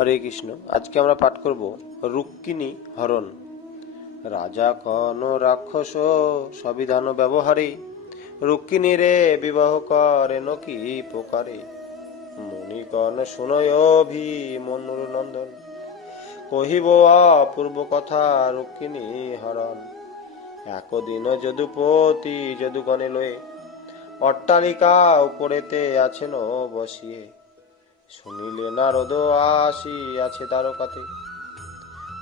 হরে কৃষ্ণ। আজকে আমরা পাঠ করব রুক্মিণী হরণ। রাজা কন রাক্ষস সবিধান ব্যবহারে, রুক্মিণী রে বিবাহ করেন কি প্রকারে। মুনিগণ শুনয় ভি মনুর নন্দন, কহিব অপূর্ব কথা রুক্মিণী হরণ। একদিন যদুপতি যদুগণে লয়ে, অট্টালিকা উপরেতে আছেন বসিয়ে। শুনিলে নারদ আসি আছে দ্বারকাতে,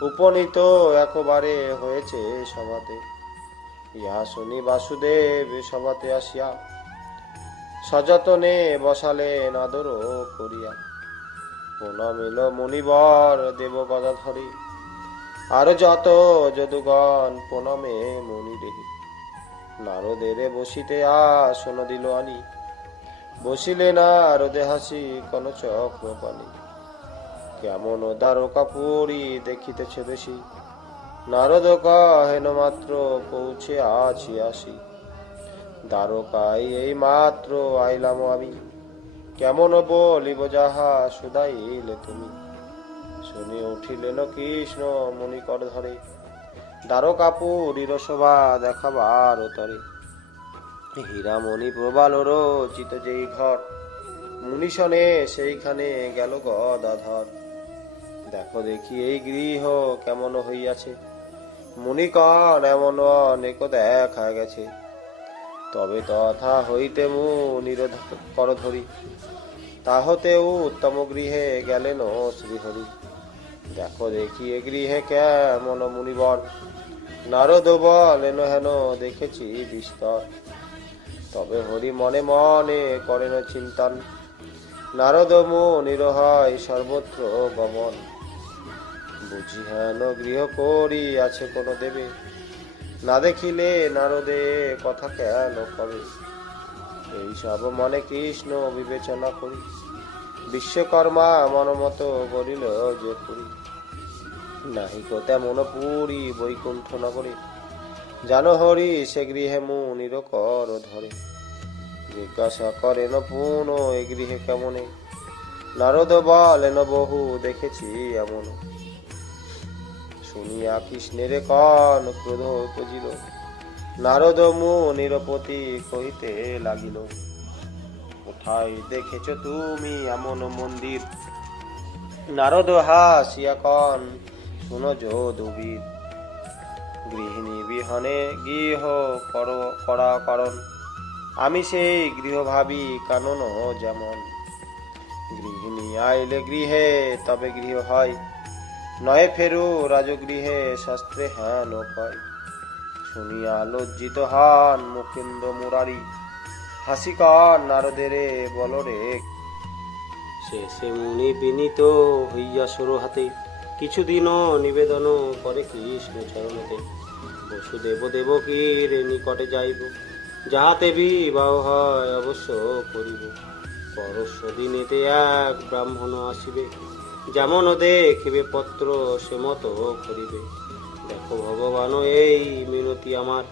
উপনীত একবারে হয়েছে সভাতে। ইহা শুনি বাসুদেব সভাতে আসিয়া, সযতনে বসালেন আদর করিয়া। প্রণমিল মুনিবর দেব গদাধরে, আর যত যদুগণ প্রণমে মুনি দেহি। নারদের বসিতে আসন দিল আনি, বসিলে নারদে হাসি কোন চক্রপাণি। কেমন দ্বারকাপুরী দেখিতেছে বেশি, নারদ কহেন মাত্র পৌঁছে আছি আসি। দ্বারকায় এই মাত্র আইলাম আমি, কেমন বলিব যাহা শুধাইলে তুমি। শুনি উঠিলেন কৃষ্ণ মুনিকর ধরে, দ্বারকাপুরীর শোভা দেখাবার তরে। হীরামণি প্রবালর চিত যেই ঘর, মুনিশনে সেইখানে গেল গদাধর। দেখো দেখি এই গৃহ কেমন হইয়াছে, মুনিকণ এমন অনেক দেখা গেছে। তবে তথা হইতে মুনির কর ধরি, তাহতেও উত্তম গৃহে গেলেন শ্রীহরি। দেখো দেখি এ গৃহে কেমন মুনিবর, নারদ বলেন হেন দেখেছি বিস্তর। তবে হরি মনে মনে করেন চিন্তন, নারদ মুনির হয় সর্বত্র গমন। বুঝি হেন গৃহ করি আছে কোন দেবে, না দেখিলে নারদে কথা কেন কবে। এই সব মনে কৃষ্ণ বিবেচনা করি, বিশ্বকর্মা মনমত বলিল যে পুরী। নাহিক তেমন পুরী বৈকুণ্ঠ নগরে, জানো হরি সে গৃহে মুনির কর ধরে। জিজ্ঞাসা করেন পুন এ গৃহে কেমনে, নারদ বলেন বহু দেখেছি এমন। শুনিয়া কৃষ্ণের কন ক্রোধ উপজিল, নারদ মুনির প্রতি কহিতে লাগিল। কোথায় দেখেছ তুমি এমন মন্দির, নারদ হাসিয়া কন শুনো যদুবীর। গৃহিণী বিহনে গৃহ করা করণ, আমি সেই গৃহ ভাবি কানন যেমন। গৃহিণী আইলে গৃহে তবে গৃহ হয়, নয় ফেরু রাজগৃহে শাস্ত্রে হেন কয়। শুনিয়া লজ্জিত হন মুকুন্দ মুরারি, হাসিকন নারদেরে বলরে। শেষে মুনি বিনীত হইয়া সরু হাতে, কিছুদিন নিবেদন করে কৃষ্ণ চরণতে। বসুদেব দেবকীর নিকটে যাইব, যাহাতে বিবাহ হয় অবশ্য করিব। পরশ্ব দিনেতে এক ব্রাহ্মণ আসিবে, যেমন দেখিবে পত্র সে মতো করিবে। দেখো ভগবান এই মিনতি আমার,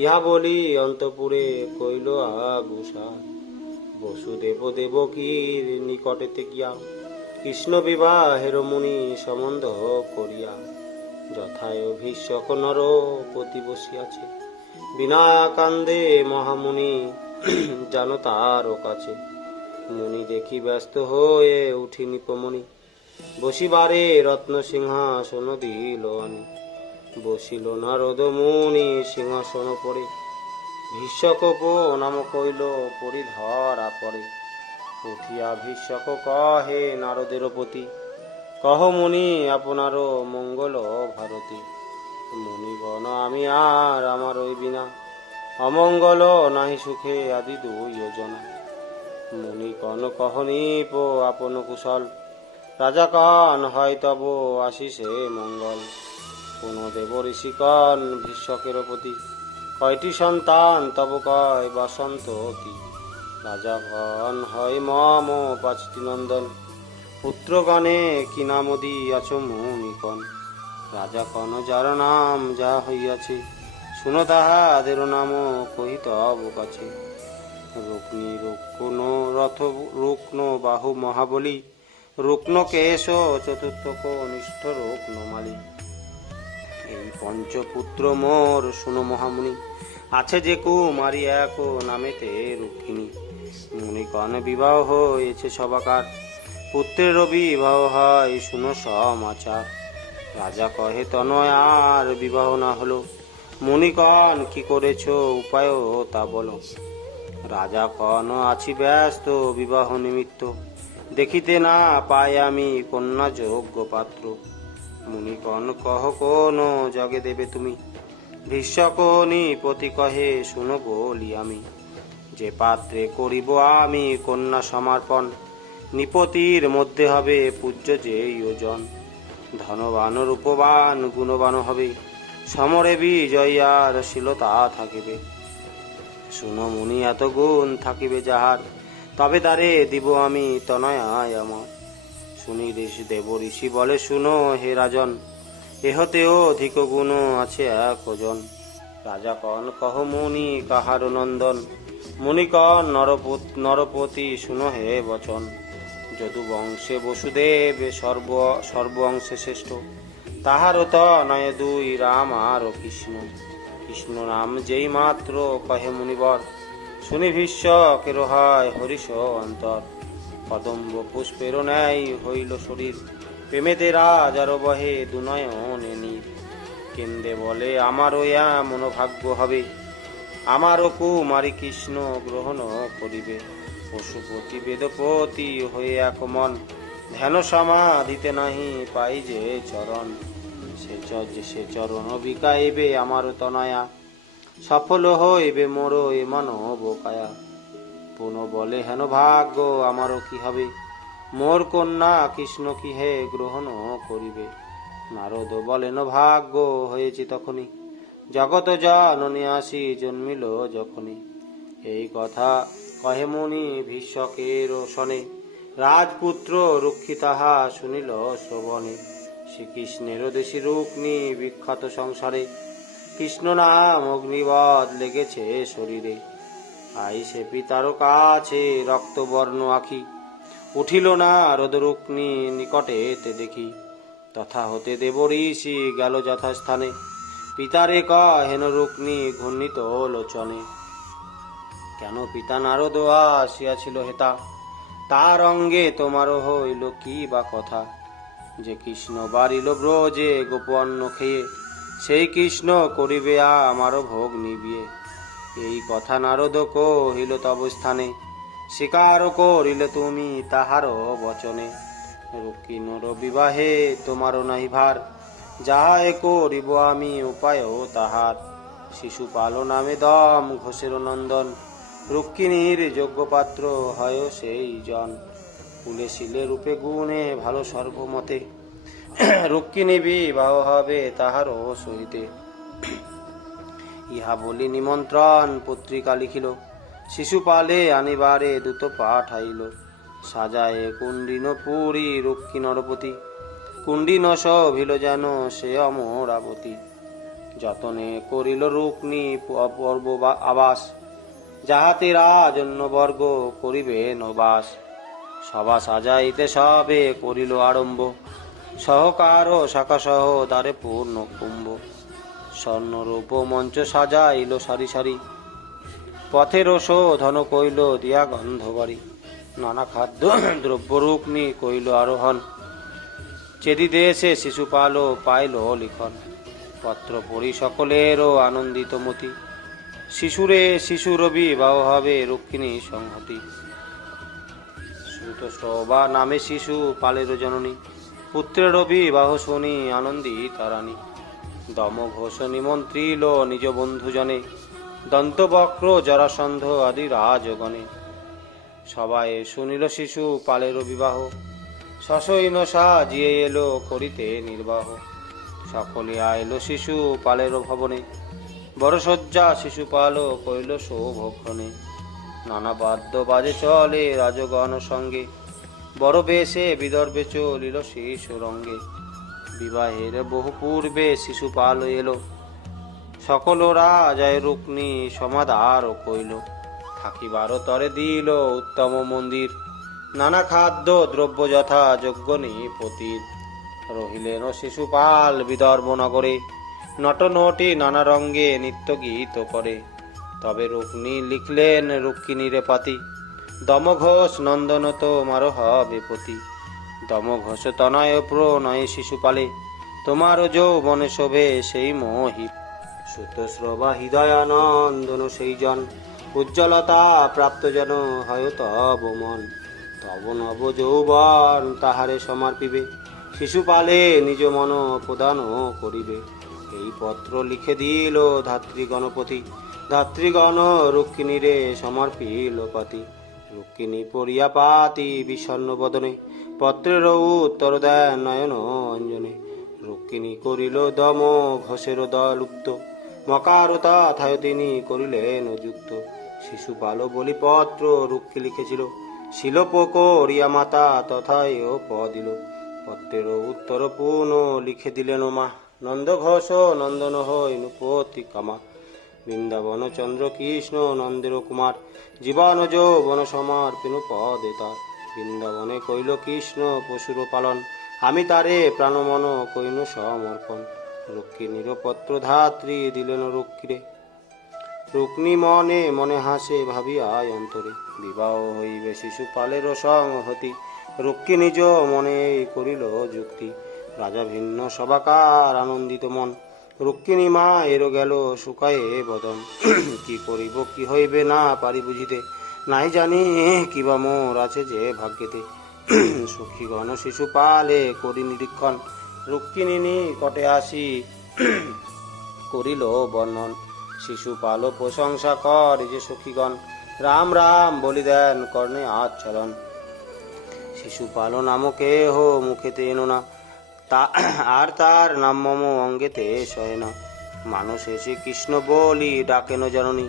ইহা বলি অন্তপুরে কইল আগুসার। বসুদেব দেবকীর নিকটেতে গিয়া, কৃষ্ণ বিবাহের মুনি সম্বন্ধ করিয়া। যথায় ভীষ্মক নর পতি বসিয়াছে, বিনা কান্দে মহামুনি জানো তার কাছে। মুনি দেখি ব্যস্ত হয়ে উঠি নিপমণি, বসিবারে রত্ন সিংহাসন দিল আনি। বসিল নারদ মুনি সিংহাসন পড়ে, ভীষ্মক নাম কইল পরিধরা পরে। উঠিয়া ভীষ্মক কহে নারদের প্রতি, কহ মুনি আপনার মঙ্গল ভারতী। মুনিগণ আমি আর আমার ওই বিনা, অমঙ্গল নাহি সুখে আদি দুই যোজনা। মুনিগণ কহ নিপ আপন কুশল, রাজা কান হয় তব আশিসে মঙ্গল। কোন দেব ঋষিকণ ভীষ্মকের প্রতি, কয়টি সন্তান তব কয় বাসন্ততী। রাজাগণ হয় মম 5টি নন্দন, পুত্রগণে কি নাম দিয়াছ মুনিকণ। রাজাগণ যার নাম যা হইয়াছে, শুনো তাহাদের নাম কহি তব কাছে। রুক্মী রুক্ন রথ রুক্ন বাহু মহাবলী, রুগ্ন কেশ চতুর্থ কনিষ্ঠ রুগ্ন মালি। এই পঞ্চপুত্র মোর শুনো মহামুনি, আছে যে কুমারী এক নামেতে রুক্মিণী। মুনিকণ বিবাহ হয়েছে সবাকার, পুত্রের বিবাহ হয় শুনো সমাচার। রাজা কহে তনয় আর বিবাহ না হলো, মুনিকণ কি করেছ উপায় তা বলো। রাজা কন আছি ব্যস্ত বিবাহ নিমিত্ত, দেখিতে না পাই আমি কন্যা যোগ্য পাত্র। মুনিকণ কহ কোন জগে দেবে তুমি, ভীষ্মক নিপতি কহে শুনো বলি আমি। যে পাত্রে করিব আমি কন্যা সমর্পণ, নিপতির মধ্যে হবে পূজ্য যেই ওজন। ধনবান রূপবান গুণবান হবে, সমরে বিজয়ার শীলতা থাকিবে। শুনো মুনি এত গুণ থাকিবে যাহার, তবে তারে দিব আমি তনয়ায় আমার। শুনি ঋষি দেব ঋষি বলে শুনো হে রাজন, এহতেও অধিক গুণ আছে এক ওজন। রাজা কন কহ মুনি কাহার নন্দন, মুনি কন নরপতি শুনো হে বচন। যদু বংশে বসুদেব সর্ব অংশে শ্রেষ্ঠ, তাহারও তনয় দুই রাম আর কৃষ্ণ। কৃষ্ণ নাম যেই মাত্র কহে মুনিবর, শুনি ভীষ্মকের হয় হরিষ অন্তর। কদম্ব পুষ্পের ন্যায় হইল শরীর, প্রেমেতে রাজার বহে দুনয়নে নীর। কেন্দে বলে আমারও এমন ভাগ্য হবে, আমারও কুমারী কৃষ্ণ গ্রহণ করিবে। পশুপতি বেদপতি হয়ে এক মন, ধ্যান সমাধিতে নাহি পাই যে চরণ। সে চরণ বিকাইবে আমার তনয়া, সফল হইবে মোর এ মানব কায়া। পুন বলে হেন ভাগ্য আমারও কি হবে, মোর কন্যা কৃষ্ণ কি হে গ্রহণ করিবে। নারদ বলেন ভাগ্য হয়েছে তখনই, জগত জননী আসি জন্মিল যখনই। এই কথা কহে মুনি ভীষ্মকের শনে, রাজপুত্র রুক্ষী তাহা শুনিল শ্রবণে। শ্রীকৃষ্ণের দেশী রুক্মিণী বিখ্যাত সংসারে, কৃষ্ণ নাম অগ্নিবৎ লেগেছে শরীরে। আইসে পিতার কাছে রক্তবর্ণ আখি, উঠিল না রোদ রুক্মিণী নিকটে তে দেখি। তথা হতে দেব ঋষি গেল যথাস্থানে, পিতারে কহেন রুক্মিণী ঘূর্ণিত লোচনে। কেন পিতা নারদ আসিয়াছিল হেতা, তার অঙ্গে তোমারও হইল কি বা কথা। যে কৃষ্ণ বাড়িল ব্রজে গোপন্ন খেয়ে, সেই কৃষ্ণ করিবে আমারও ভোগ নিবিয়ে। এই কথা নারদ কহিল তব স্থানে, স্বীকার করিলে তুমি তাহারও বচনে। রুক্মিণীর বিবাহে তোমারও নাহি ভার, যাহা এ করিব আমি উপায় তাহার। শিশুপাল নামে দম ঘোষের নন্দন, রুক্মিণীর যোগ্য পাত্র হয় সেই জন। কুলে শিলে রূপে গুণে ভালো সর্বমতে, রুক্মিণী বিবাহ হবে তাহারও সহিতে। ইহা বলি নিমন্ত্রণ পত্রিকা লিখিল, শিশুপালে আনিবারে দূত পাঠাইল। সাজায়ে কুণ্ডিন পুরী রুক্মী নরপতি, কুণ্ডিন শোভিল যেন সে অমরাবতী। যতনে করিল রুক্মী অপূর্ব আবাস, যাহাতে রাজন্য বর্গ করিবে নবাস। সভা সাজাইতে সবে করিল আরম্ভ, সহকার শাখা সহ দ্বারে পূর্ণ কুম্ভ। স্বর্ণরূপ মঞ্চ সাজাইল সারি সারি, পথের শোধন কইল দিয়া গন্ধ বাড়ি। নানা খাদ্য দ্রব্য রুক্মী কইল আরোহণ, চেদি দেশে শিশুপাল পাইল লিখন। পত্র পড়ি সকলেরও আনন্দিত মতি, শিশুর বিবাহ হবে রুক্মিণী সংহতি। শ্রুত শোভা নামে শিশু পালের জননী, পুত্রের বিবাহ শুনি আনন্দিতা রানী। দম ঘোষ নিমন্ত্রিল নিজ বন্ধুজনে, দন্তবক্র জরাসন্ধ আদি রাজগণে। সবাই শুনিল শিশু পালের বিবাহ, সসৈন্য সাজিয়ে এলো করিতে নির্বাহ। সকলে আইল শিশু পালের ভবনে, বড় শয্যা শিশুপাল কইল শোভক্ষণে। নানা বাদ্য বাজে চলে রাজগণ সঙ্গে, বড় বেশে বিদর্ভে চলিল শিশু রঙ্গে। বিবাহের বহু পূর্বে শিশুপাল এলো, সকল রাজায় রুক্মিণী সমাদার কইল। থাকিবার তরে দিল উত্তম মন্দির, নানা খাদ্য দ্রব্য যথা যোগ্য নিপতির। রহিলেন শিশুপাল বিদর্ভ নগরে, নটনটি নানা রঙ্গে নিত্য গীত করে। তবে রুক্মিণী লিখলেন রুক্মিণীরে পাতি, দমঘোষ নন্দন তোমার হবে পতি। দমঘোষ তনয় প্রণয় শিশুপালে, তোমার যৌবনে শোভে সেই মোহি। সুতশ্রবা হৃদয়ানন্দন সেই জন, উজ্জ্বলতা প্রাপ্ত যেন হয় তব মন। তব নব যৌবন তাহারে সমর্পিবে, শিশুপালে নিজ মন প্রদান করিবে। এই পত্র লিখে দিল ধাত্রী গণপতি, ধাত্রীগণ রুক্মিণীরে সমর্পিল পাতি। রুক্মিণী পড়িয়া পাতি বিষণ্ণ বদনে, পত্রের উত্তর দেন নয়ন অঞ্জনে। রুক্মিণী করিল দম ঘোষের দলুপ্ত, মকারতা থায় তিনি করিলেন যুক্ত। শিশুপাল বলি পত্র রুক্মি লিখেছিল, শিলপ করিয়া মাতা তথায় পদিল। পত্রের উত্তর পুনঃ লিখে দিলেন মা, নন্দ ঘোষ নন্দন হই নৃপতি কামা। বৃন্দাবন চন্দ্র কৃষ্ণ নন্দের কুমার, জীবন যৌবন সমর্পিন পদে তার। বৃন্দাবনে কইল কৃষ্ণ পশুর পালন, আমি তারে প্রাণমন কইন সমর্পণ। রুক্মিণীর পত্র ধাত্রী দিলেন রুক্মিরে, রুক্মিণী মনে মনে হাসে ভাবিয়া অন্তরে। বিবাহ হইবে শিশুপালের সংহতি, রুক্মিণী নিজ মনে করিল যুক্তি। রাজা ভিন্ন সবাকার আনন্দিত মন, রুক্মিণী মা এরো গেল শুকায়ে বদন। কি করিব কি হইবে না পারি বুঝিতে, নাই জানি কিবা মোর আছে যে ভাগ্যেতে। সখীগণ শিশুপালে করি নিরীক্ষণ, রুক্মিণী নিকটে আসি করিল বর্ণন। শিশুপাল প্রশংসা কর যে সখীগণ, রাম রাম বলি দেন কর্ণে আচ্ছাদন। শিশুপাল নাম কেহ মুখেতে এনো না, আর তার নাম মম অঙ্গেতে সয় না। মানুষ এসে কৃষ্ণ বলি ডাকেন জননী,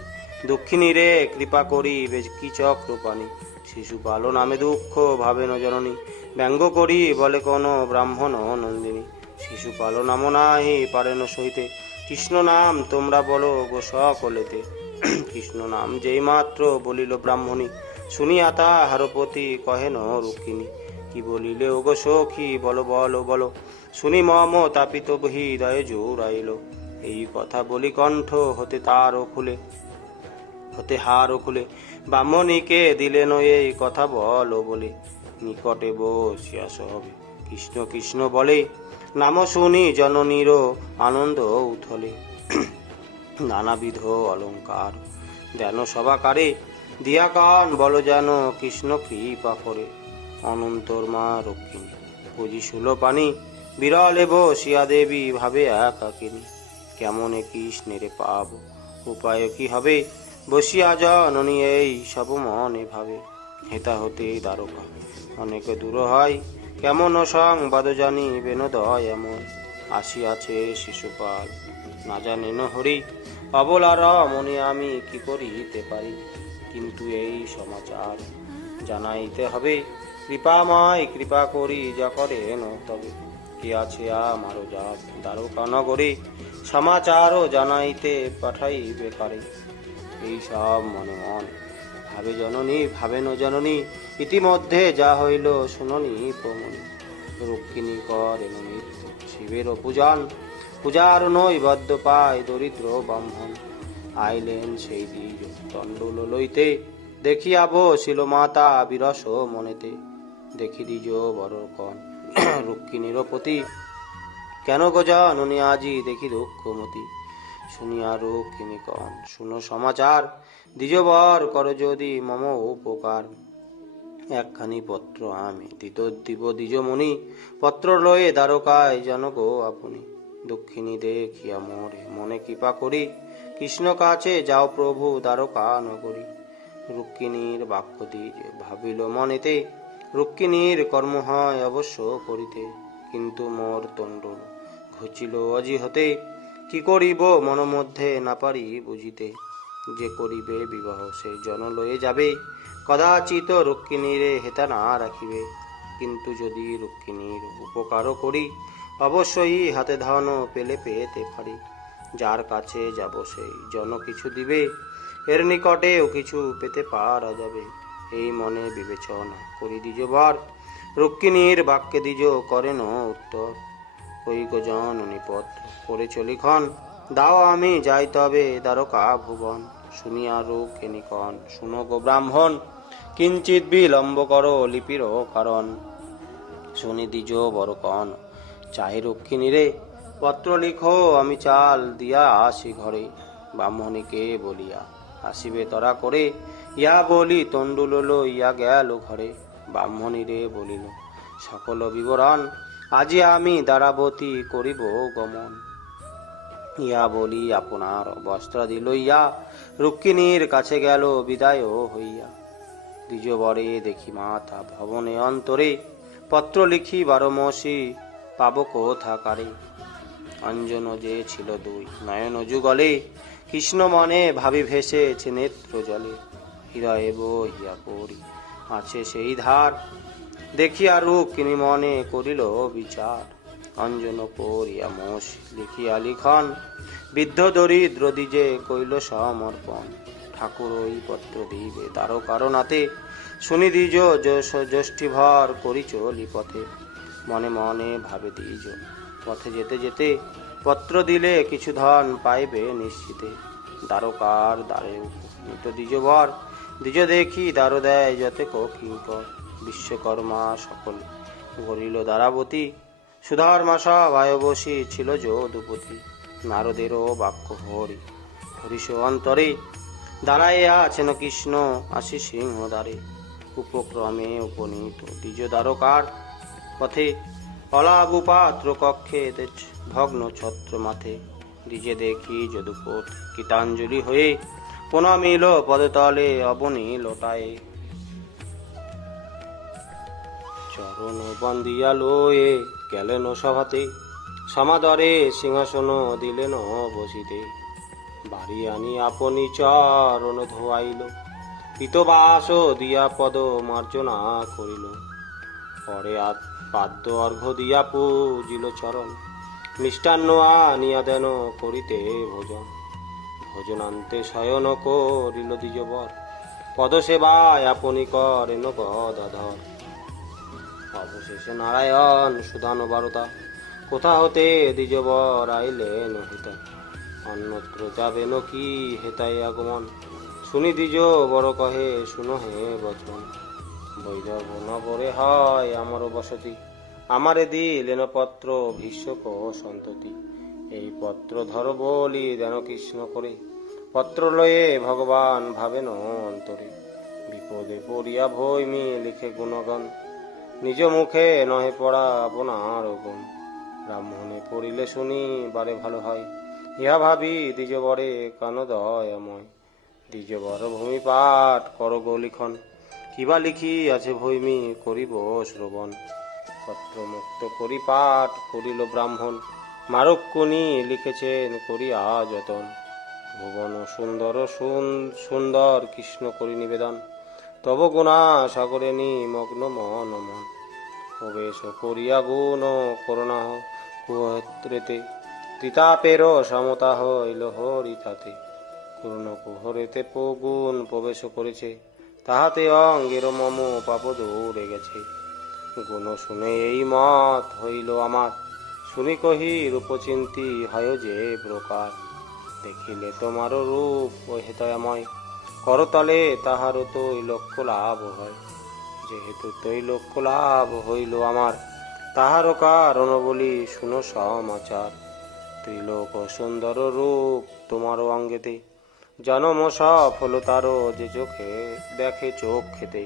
দুঃখিনী রে কৃপা করি কি চক্রপাণী। শিশুপাল নামে দুঃখ ভাবেন জননী, ব্যঙ্গ করি বলে কোন ব্রাহ্মণ নন্দিনী। শিশুপাল নাম নাহি পারেন সইতে, কৃষ্ণ নাম তোমরা বলো গো সকলেতে। কৃষ্ণ নাম যেই মাত্র বলিল ব্রাহ্মণী, শুনিয়া তাহার পতি কহেন রুক্মিণী। কি বলিলে ও গো সখী বলো বলো বলো, শুনি মম তাপিত হৃদয়ে জোড়াইল। এই কথা বলি কণ্ঠ হতে তার খুলে, হতে হার খুলে ব্রাহ্মণীকে দিলেন এই কথা বলো বলে। নিকটে বসিয়া সবে কৃষ্ণ কৃষ্ণ বলে, নাম শুনি জননীর আনন্দ উথলে। নানাবিধ অলঙ্কার দেন সবাকারে, দিয়া কান বলো যেন কৃষ্ণ কৃপা করে। অনন্তর মা রুক্মিণী পুজি সুলপানি, বিরলে বসিয়া দেবী ভাবে একাকিনী। কেমন কৃষ্ণের পাব উপায় কি হবে, বসিয়া জননী এই সব মনে ভাবে। হেতা হতে দ্বারকা অনেক দূর হয়, কেমন সংবাদ জানি বেনদয় এমন। আসিয়াছে শিশুপাল না জানেন হরি, অবলা রমণী আমি কি করিতে পারি। কিন্তু এই সমাচার জানাইতে হবে, কৃপাময় কৃপা করি যা করেন তবে। কি আছে আমারও জাত দ্বারকা নগরে, সমাচারও জানাইতে পাঠাইবে কারে। এই সব মনে মন ভাবে জননী ভাবেন জননী, ইতিমধ্যে যা হইল শুননি প্রমণি। রুক্মিণী করেন নিত্য শিবের পূজন, পূজার নৈবদ্য পায় দরিদ্র ব্রাহ্মণ। আইলেন সেই দ্বিজ তণ্ডুল লইতে, দেখিয়া বসিল মাতা বিরস মনেতে। দেখি দ্বিজ বড় কন রুক্মিণীর পতি, কেন গো জননী আজি দেখি দুঃখমতি। শুনিয়া রুক্মিণী কন শুনো সমাচার, দ্বিজবর কর যদি মম উপকার। একখানি পত্র আমি দিব দ্বিজমণি, পত্র লয়ে দ্বারকায় যেন গো আপনি। দক্ষিণী দেখিয়া মোরে মনে কৃপা করি, কৃষ্ণ কাছে যাও প্রভু দ্বারকা নগরী। রুক্মিণীর বাক্য দ্বিজ ভাবিল মনেতে, রুক্মিণীর কর্ম হয় অবশ্য করিতে। কিন্তু মোর তণ্ডুল ঘুচিল আজি হতে, কি করিব মন মধ্যে না পারি বুঝিতে। যে করিবে বিবাহ সে জন লয়ে যাবে, কদাচিত রুক্মিণীরে হেতা না রাখিবে। কিন্তু যদি রুক্মিণীর উপকারও করি, অবশ্যই হাতে ধন পেলে পেতে পারি। যার কাছে যাব সেই জন কিছু দিবে, এর নিকটেও কিছু পেতে পারা যাবে। এই মনে বিবেচনা করি দ্বিজবর, রুক্মিণীর বাক্যে দ্বিজ করেন উত্তর। কই গো জননী পত্র পড়ে চলিখন, দাও আমি যাই তবে দ্বারকা ভুবন। শুনিয়া রুক্মিণী কন, শুনো গো ব্রাহ্মণ, কিঞ্চিৎ বিলম্ব করো লিপির কারণ। শুনি দ্বিজ বড় কন, চাহি রুক্মিণী রে, পত্র লিখো আমি চাল দিয়া আসি ঘরে। ব্রাহ্মণীকে বলিয়া আসিবে তরা করে, ইয়া বলি তণ্ডুল লইয়া গেল ঘরে। ব্রাহ্মণী রে বলিল সকল বিবরণ, আজি আমি দ্বারাবতী করিব গমন। ইয়া বলি আপনার বস্ত্রাদি লইয়া, রুক্মিণীর কাছে গেল বিদায় হইয়া। দ্বিজবরে দেখি মাতা ভবনে অন্তরে, পত্র লিখি বারমসি পাব কোথাকারে। অঞ্জন যে ছিল দুই নয়ন যুগলে, কৃষ্ণ মনে ভাবি ভেসেছে নেত্র জলে। হৃদয়ে বহিয়া পড়ি আছে সেই ধার, দেখিয়া রুক্মিণী মনে করিল বিচার। অঞ্জন করিয়া মোষ লিখিয়া লিখন, বৃদ্ধ দরিদ্র দ্বিজে কইল সমর্পণ। ঠাকুর ওই পত্র দিবে দ্বারকার নাতে, শুনি দ্বিজ যষ্টি ভর করি চলি পথে। মনে মনে ভাবে দ্বিজ পথে যেতে যেতে, পত্র দিলে কিছু ধন পাইবে নিশ্চিতে। দ্বারকার দ্বারে উপনীত দ্বিজবর, দ্বিজ দেখি দ্বার দেয় যতেক কিঙ্কর। বিশ্বকর্মা সকল গরিল দ্বারাবতী, সুধর্মা সভায় বসি ছিল যদুপতি। নারদেরও বাক্য হরি হরিষ অন্তরে, দাঁড়াইয়া আছেন কৃষ্ণ আসি সিংহ দ্বারে। উপক্রমে উপনীত দ্বিজ দ্বারকার পথে, অলাভু পাত্র কক্ষে ভগ্ন ছত্র মাথে। দ্বিজে দেখি যদুপতি গীতাঞ্জলি হয়ে, প্রণামিল পদতলে অবনী লোটায়ে। চরণ বন্দিয়া লয়ে গেলেন সভাতে, সমাদরে সিংহাসন দিলেন বসিতে। বাড়ি আনি আপনি চরণ ধোয়াইল, পিতবাস দিয়া পদ মার্জনা করিল। পরে পাদ্য অর্ঘ্য দিয়া পূজিল চরণ, মিষ্টান্ন আনিয়া দেন করিতে ভোজন। ভোজনান্তে শয়ন করিল দ্বিজবর, পদসেবায় আপনি করেন গদাধর। অবশেষে নারায়ণ সুধান বারতা, কোথা হতে দ্বিজবর আইলেন হিতা। অন্যত্র যাবেন কি হেতাই আগমন, শুনি দ্বিজ বড় কহে শুনো হে বচন। বৈদর্ভ নগরে হয় আমার বসতি, আমারে দিলেন পত্র ভীষ্মক সন্ততি। এই পত্র ধর বলি দেন কৃষ্ণ করে, পত্র লয়ে ভগবান ভাবেন অন্তরে। বিপদে পড়িয়া ভৈমী লিখে গুণগণ, নিজ মুখে নহে পড়া আপনার গুণ। ব্রাহ্মণে পড়িলে শুনি বারে ভালো হয়, ইহা ভাবি দ্বিজবরে কান দয়াময়। দ্বিজবর ভূমি পাঠ কর গো লিখন, কিবা লিখি আছে ভৈমী করিব শ্রবণ। পত্র মুক্ত করি পাঠ করিল ব্রাহ্মণ, মারুক্কুনি লিখেছেন করিয়া যতন। ভুবন সুন্দর সুন্দর কৃষ্ণ করি নিবেদন, তব গুণা সাগরে নিমগ্ন মন মন। প্রবেশ করিয়া গুণ করুণা কুহরেতে, ত্রিতাপের সমতা হইল হরিতাতে। করুণ কুহরেতে গুণ প্রবেশ করেছে, তাহাতে অঙ্গের মম পাপ দূরে গেছে। গুণ শুনে এই মত হইল আমার, শুনি কহি রূপচিন্তি হয় যে প্রকার। দেখিলে তোমার রূপ ও হেতয়াময়, করতলে তাহার তৈলক্য লাভ হয়। যেহেতু তৈলক্য লাভ হইল আমার, তাহার কারণ বলি শুনো সমাচার। ত্রিলোক সুন্দর রূপ তোমার অঙ্গেতে, জনম সফল তার যে চোখে দেখে চোখ খেতে।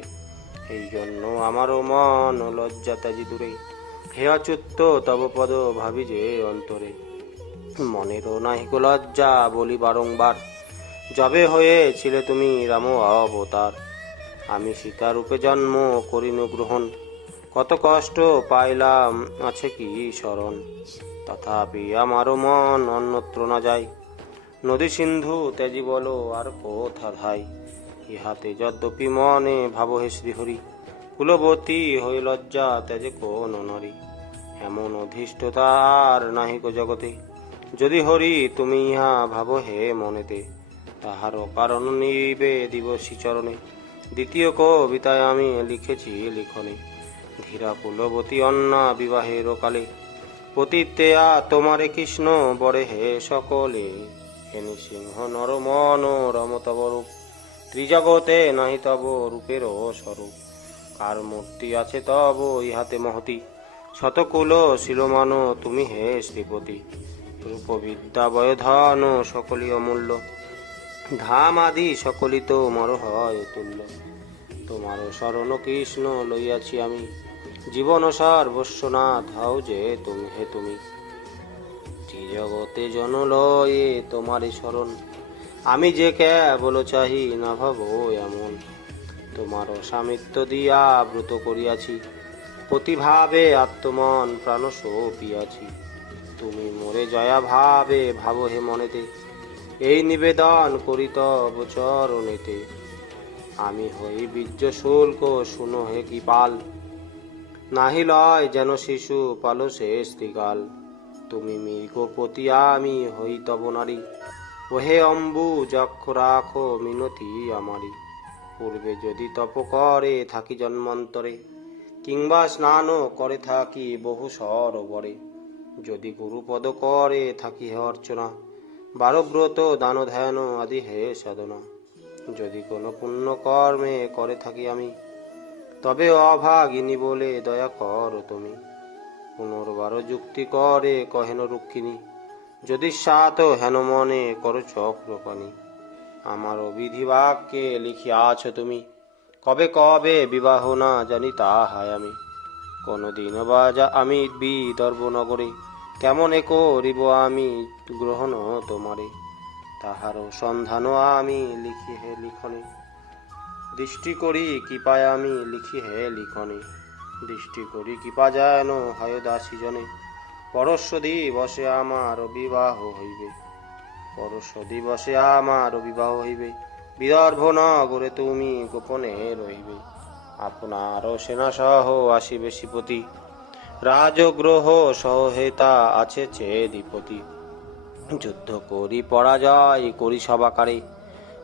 এই জন্য আমার মন লজ্জা ত্যাজি দূরে, হে অচ্যুত তব পদ ভাবি যে অন্তরে। মনেরও নাহিক লজ্জা বলি বারংবার, যবে হয়েছিলে তুমি রাম অবতার। আমি সীতা রূপে জন্ম করিনু গ্রহণ, কত কষ্ট পাইলাম আছে কি স্মরণ। তথাপি আমার মন অন্যত্র না যায়, নদী সিন্ধু ত্যাজি বলো আর কোথা ধাই। ইহাতে যদ্যপি মনে ভাব হে শ্রীহরি, কুলবতী হই লজ্জা ত্যাজে কোন নরী। এমন অধিষ্ঠতা আর নাহিক জগতে, যদি হরি তুমি ইহা ভাব হে মনেতে। তাহার কারণ নিবে দিবসী চরণে, দ্বিতীয় কবিতায় আমি লিখেছি লিখনে, ধীরা কুলবতী অন্না বিবাহের কালে, পতিতেয়া তোমারে কৃষ্ণ বরে হে সকলে, হে নৃসিংহ নর মনোরম তব রূপ, ত্রিজগতে নাহি তব রূপের স্বরূপ, কার মূর্তি আছে তব ইহাতে মহতি, শতকুল শিরোমান তুমি হে শ্রীপতি, রূপবিদ্যা বয়ধন সকলি অমূল্য, ধাম আদি সকলি তোমার হয় তুল্য, তোমার শরণ কৃষ্ণ লইয়াছি আমি, জীবন সর্বস্ব নাথ হও যে তুমি হে তুমি, জগতে জন লয়ে তোমারই শরণ, আমি যে কেবল চাহি না ভাব এমন, তোমার স্বামিত্ব দিয়া ব্রত করিয়াছি, প্রতিভাবে আত্মমন প্রাণ সপিয়াছি, তুমি মোরে জয়া ভাবে ভাব হে মনেতে, এই নিবেদন করি তব চরণেতে, আমি হই বীর্য শুল্ক শুনো হে কৃপাল, নাহি লয় যেন শিশু পালো শেষ ত্রিকাল, তুমি মৃগপতি আমি হই তব নারী, ওহে অম্বু যক্ষ রাখো মিনতি আমারি, পূর্বে যদি তপ করে থাকি জন্মান্তরে, কিংবা স্নান করে থাকি বহু সরোবরে, যদি গুরুপদ করে থাকি হে অর্চনা, বারব্রত দান ধ্যান আদি হে সাধনা, যদি কোনো পুণ্য কর্মে করে থাকি আমি, তবে অভাগিনী বলে দয়া করো তুমি, পুনর্বার যুক্তি করে কহেন রুক্ষিণী, যদি সাত হেন মনে করো চক্রপাণী, আমার বিধি বাক্যে লিখিয়াছ তুমি, কবে কবে বিবাহ না জানি তাহাই আমি, কোনদিন বা আমি বিদর্ভ নগরে, কেমনে করিব আমি গ্রহণ তোমারে, তাহার সন্ধান আমি লিখি হে লিখনে, দৃষ্টি করি কৃপায় আমি লিখি হে লিখনে, দৃষ্টি করি কৃপা যেন হয় দাসী জনে, পরশ্ব দিবসে আমার বিবাহ হইবে, পরশ্ব দিবসে আমার বিবাহ হইবে, বিদর্ভ নগরে তুমি গোপনে রহিবে, আপনার সেনা সহ আসিবে শ্রীপতি, রাজগ্রহ সহেতা আছে চেদিপতি, যুদ্ধ করি পরাজয় করি সবাকারে,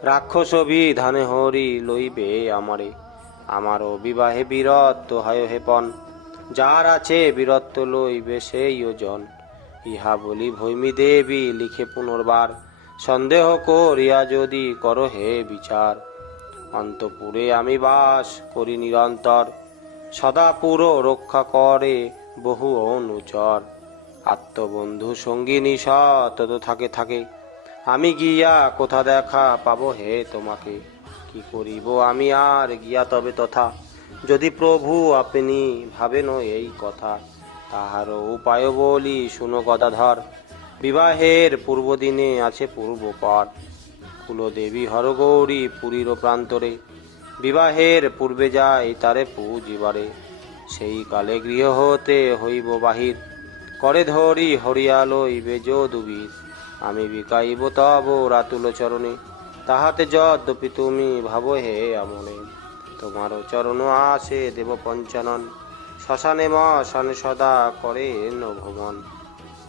রাক্ষস বিধানে হরি লইবে আমারে, আমারও বিবাহে বীরত্ব হয় হেপন, যার আছে বীরত্ব লইবে সেই ওজন, ইহা বলি ভৈমী দেবী লিখে পুনর্বার, সন্দেহ করিয়া যদি করো হে বিচার, অন্তপুরে আমি বাস করি নিরন্তর, সদা পুরো রক্ষা করে বহু অনুচর, আত্মবন্ধু সঙ্গিনী সতত থাকে থাকে, আমি গিয়া কোথা দেখা পাবো হে তোমাকে, কি করিব আমি আর গিয়া তবে তথা, যদি প্রভু আপনি ভাবেন এই কথা, তাহার উপায় বলি শুনো গদাধর, বিবাহের পূর্ব দিনে আছে পূর্বপর, কুলদেবী হরগৌরী পুরীর প্রান্তরে, বিবাহের পূর্বে যাই তারে পূজিবারে, সেই কালে গৃহ হতে হইব বাহির, করে ধরি হরিয়া লইবে যদুবীর, আমি বিকাইব তব রাতুল চরণে, তাহাতে যদ্যপি তুমি ভাব হে আমনে, তোমার চরণ আসে দেব পঞ্চানন, শ্মশানে মশানে সদা করে ভ্রমণ,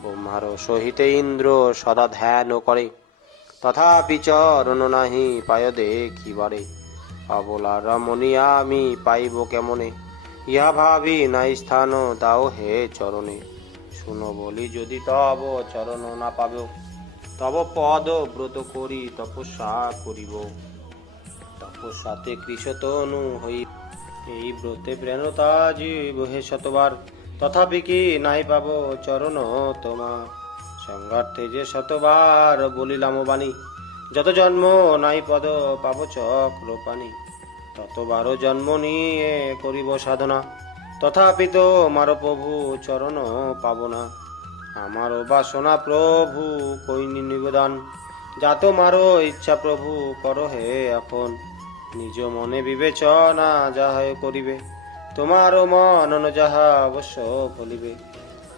ব্রহ্মার সহিতে ইন্দ্র সদা ধ্যান করে, তথাপি চরণ নাহি পায় দেখিবারে, অবলা রমণী আমি পাইব কেমনে, ইহা ভাবি নাই স্থান দাও হে চরণে, শুনো বলি যদি তব চরণ না পাব, তব পদ ব্রত করি তপস্যা করিব, তপস্যাতে কৃষতনু হই, এই ব্রতে প্রেরণতা জীব হে শতবার, তথাপি কি নাই পাব চরণ তোমা, সংঘার্থে যে শতবার বলিলাম বাণী, যত জন্ম নাই পদ পাব চক্রপাণী, ততবার জন্ম নিয়ে করিব সাধনা, তথাপি তো মার প্রভু চরণ পাব না, আমার বাসনা প্রভু কইনি নিবেদন, যাত মারো ইচ্ছা প্রভু করো হে এখন, নিজ মনে বিবেচনা যাহা করিবে, তোমার মনন যাহা অবশ্য ফলিবে,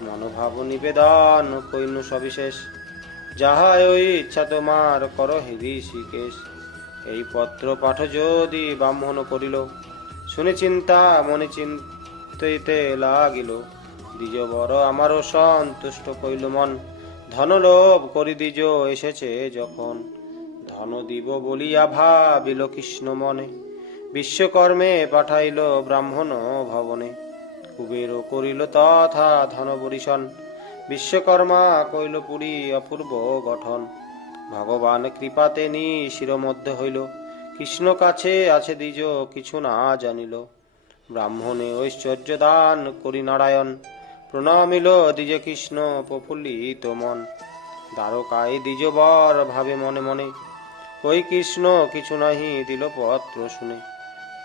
মনোভাব নিবেদন কইনু সবিশেষ, যাহা ওই ইচ্ছা তোমার করো হে ঋষিকেশ, এই পত্র পাঠ যদি ব্রাহ্মণ করিল, শুনে চিন্তা মনে চিন্তিতে লাগিল, দ্বিজ বড় আমারও সন্তুষ্ট কইল মন, ধন লোভ করি দ্বিজ এসেছে যখন, ধন দিব বলিয়া ভাবিল কৃষ্ণ মনে, বিশ্বকর্মে পাঠাইল ব্রাহ্মণ ভবনে, কুবের করিল তথা ধন বরিশন। বিশ্বকর্মা কইল পুরী অপূর্ব গঠন, ভগবান কৃপাতে শির মধ্য হইল। কৃষ্ণ কাছে আছে দ্বিজ কিছু না জানিল, ব্রাহ্মণে ঐশ্বর্য দান করি নারায়ণ। প্রণামিল দ্বিজ কৃষ্ণ প্রফুল্লিত মন, দ্বারকায় দ্বিজ বর ভাবে মনে মনে। ওই কৃষ্ণ কিছু নাহি দিল পত্র শুনে,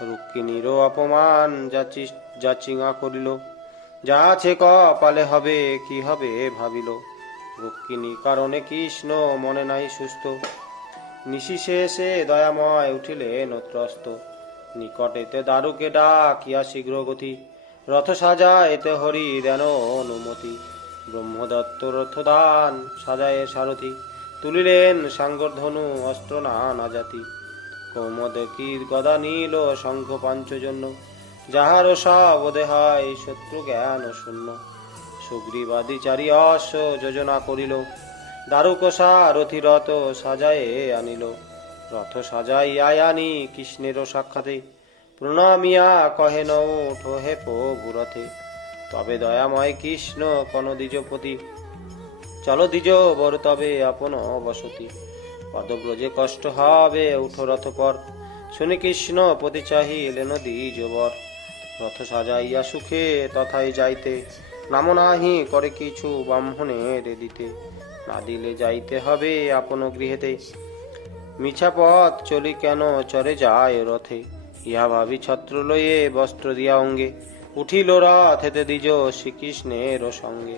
রুক্মিণীর অপমান যাচিঙা করিল। যা আছে কপালে হবে কি হবে ভাবিল, রুক্মিণী কারণে কৃষ্ণ মনে নাই সুস্থ। নিশিশেষে দয়াময় উঠিলেন ত্রস্ত, নিকটেতে দারুকে ডাকিয়া শীঘ্র গতি। রথ সাজাইতে হরি দেন অনুমতি, ব্রহ্মদত্ত রথদান সাজায়ে সারথি। তুলিলেন সাঙ্গধনু অস্ত্র নানা জাতি, কৌমদকীর গদা নীল শঙ্খ পাঞ্চজন্য। যাহার সব দেহায় শত্রু জ্ঞান শূন্য, সুগ্রীবাদি চারি অশ্ব যোজনা করিল। দারুক সারথি রথ সাজায়ে আনিল, রথ সাজাইয়া আনি কৃষ্ণের সাক্ষাতে। প্রণামিয়া কহে নৌঠ হে প্রভু রথে, তবে দয়াময় কৃষ্ণ কন দ্বিজপতি। চলো দ্বিজ বর তবে আপন বসতি, পদব্রজে কষ্ট হবে উঠো রথ পর। শুনি কৃষ্ণ পতি চাহিলেন দ্বিজ বর, রথ সাজাইয়া সুখে তথায় যাইতে। নাম নাহি করে কিছু ব্রাহ্মণের দিতে, না দিলে যাইতে হবে আপন গৃহেতে। মিছা পথ চলি কেন চরে যায় রথে, ইহা ভাবি ছত্র লয়ে বস্ত্র দিয়া অঙ্গে। উঠিল রথেতে দ্বিজ শ্রীকৃষ্ণের সঙ্গে,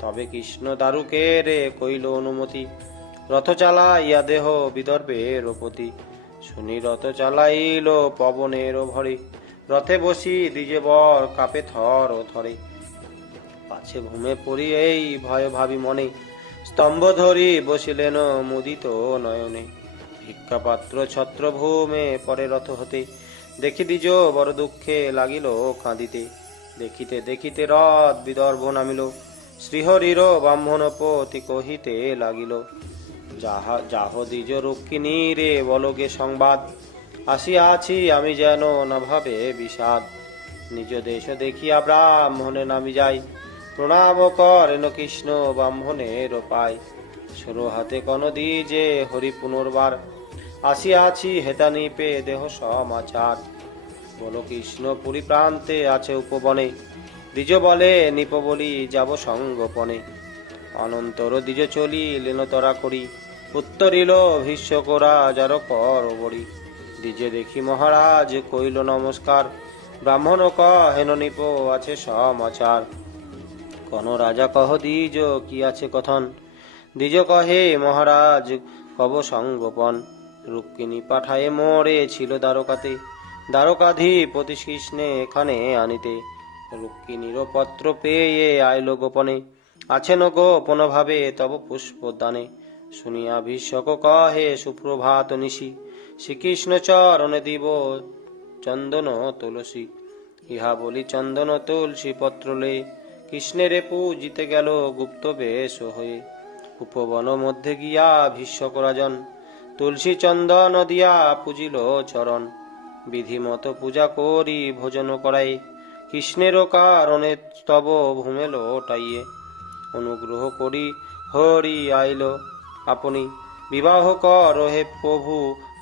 তবে কৃষ্ণ দারুকের কইল অনুমতি। রথ চালাইয়া দেহ বিদর্ভের পতি, শুনি রথ চালাইল পবনের ভরে। রথে বসি দ্বিজ বর কাপে থর থরে, পাছে ভূমে পড়ি এই ভয় ভাবি মনে। স্তম্ভ ধরি বসিলেন মুদিত নয়নে, ভিক্ষাপাত্র ছত্র ভূমে পরে রথ হতে। দেখি দ্বিজ বড় দুঃখে লাগিল কাঁদিতে, দেখিতে দেখিতে রথ বিদর্ভ নামিল। শ্রীহরির ব্রাহ্মণ পতি কহিতে লাগিল, যাহ দ্বিজ রুক্মিণী রে বলগে সংবাদ। আসিয়াছি আমি যেন না ভাবে বিষাদ, নিজ দেশ দেখিয়া ব্রাহ্মণে নামি যাই। প্রণাম করেন কৃষ্ণ ব্রাহ্মণের পায়, সরো হাতে কন দ্বিজে হরি পুনর্বার। আসিয়াছি হেতা নিপে দেহ সমাচার, বলো কৃষ্ণ পুরী প্রান্তে আছে উপবনে। দ্বিজ বলে নিপ বলি যাব সঙ্গপনে, অনন্তর দ্বিজ চলিলেন তরা করি। উত্তরিল ভীষ্ম করা যার কর বড়ি, দ্বিজে দেখি মহারাজ কইল নমস্কার। ব্রাহ্মণ কহেন নিপ আছে সমাচার, কোন রাজা কহ দ্বিজ কি আছে কথন। দ্বিজ কহে মহারাজ কব সঙ্গোপন, রুক্মিণী পাঠায়ে মোরে ছিল দ্বারকাতে। দ্বারকাধিপতি কৃষ্ণে এখানে আনিতে, রুক্মিণীর পত্র পেয়ে আইল গোপনে। আছেন গোপন ভাবে তব পুষ্পদানে, শুনিয়া ভীষ্মক কহে সুপ্রভাত নিশি। শ্রীকৃষ্ণ চরণে দিব চন্দন তুলসী, ইহা বলি চন্দন তুলসী পত্র লে। কৃষ্ণের পূজিতে গেল গুপ্ত বেশ হয়ে, উপবন মধ্যে গিয়া ভীষ্মক রাজন। তুলসী চন্দন দিয়া পূজিল চরণ, বিধিমত পূজা করি ভোজন করাই। কৃষ্ণের কারণে তব ভূমে লোটাইয়ে, অনুগ্রহ করি হরি আইল আপনি। বিবাহ কর হে প্রভু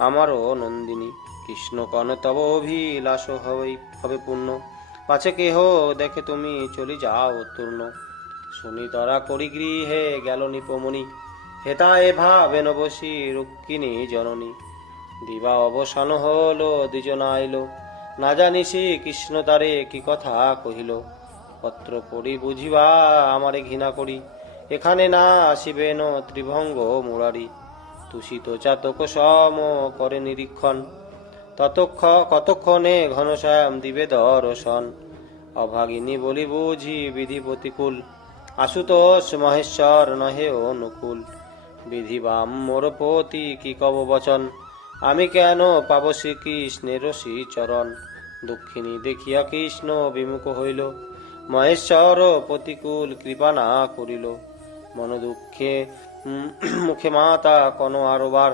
আমারও নন্দিনী, কৃষ্ণ কন তব অভিলাষ হবে পূর্ণ। পাছে কেহ দেখে তুমি চলি যাও তূর্ণ, শুনি তরা করি গৃহে গেল নিপমণি। হেতা এ ভাবেন বসি রুক্মিণী জননী, দিবা অবসান হলো দ্বিজ আইল। না জানিসি কৃষ্ণ তারে কি কথা কহিল, পত্র পড়ি বুঝিবা আমারে ঘৃণা করি। এখানে না আসিবেন ত্রিভঙ্গ মুরারি, তুষিত চাতক সম করে নিরীক্ষণ। কতক্ষণে ঘনশ্যাম দিবে দর্শন, অভাগিনী বলি বুঝি বিধি প্রতিকূল। আশুতোষ মহেশ্বর নহে অনুকূল, বিধি বাম মোর পতি কি কব বচন। আমি কেন পাব শ্রীকৃষ্ণের শ্রীচরণ, দুঃখিনী দেখিয়া কৃষ্ণ বিমুখ হইল। মহেশ্বর প্রতিকূল কৃপা না করিল, মন দুঃখে মুখে মাতা কোন আরবার।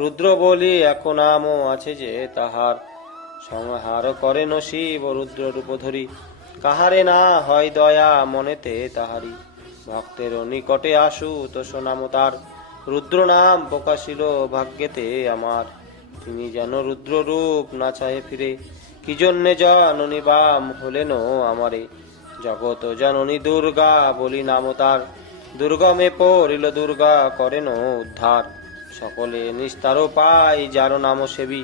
রুদ্র বলি এক নাম আছে যে তাহার, সংহার করেন শিব রুদ্র রূপ ধরি, কাহারে না হয় দয়া মনেতে তাহারি। ভক্তের নিকটে আসু তো নাম তার, রুদ্র নাম প্রকাশিল ভাগ্যেতে আমার। তিনি যেন রুদ্র রূপ না চাহে ফিরে, কি জন্যে জননী বাম হলেন আমারে। জগত জননী দুর্গা বলি নাম তার, দুর্গমে পড়িল দুর্গা করেন উদ্ধার। সকলে নিস্তার পাই যার নাম সেবী,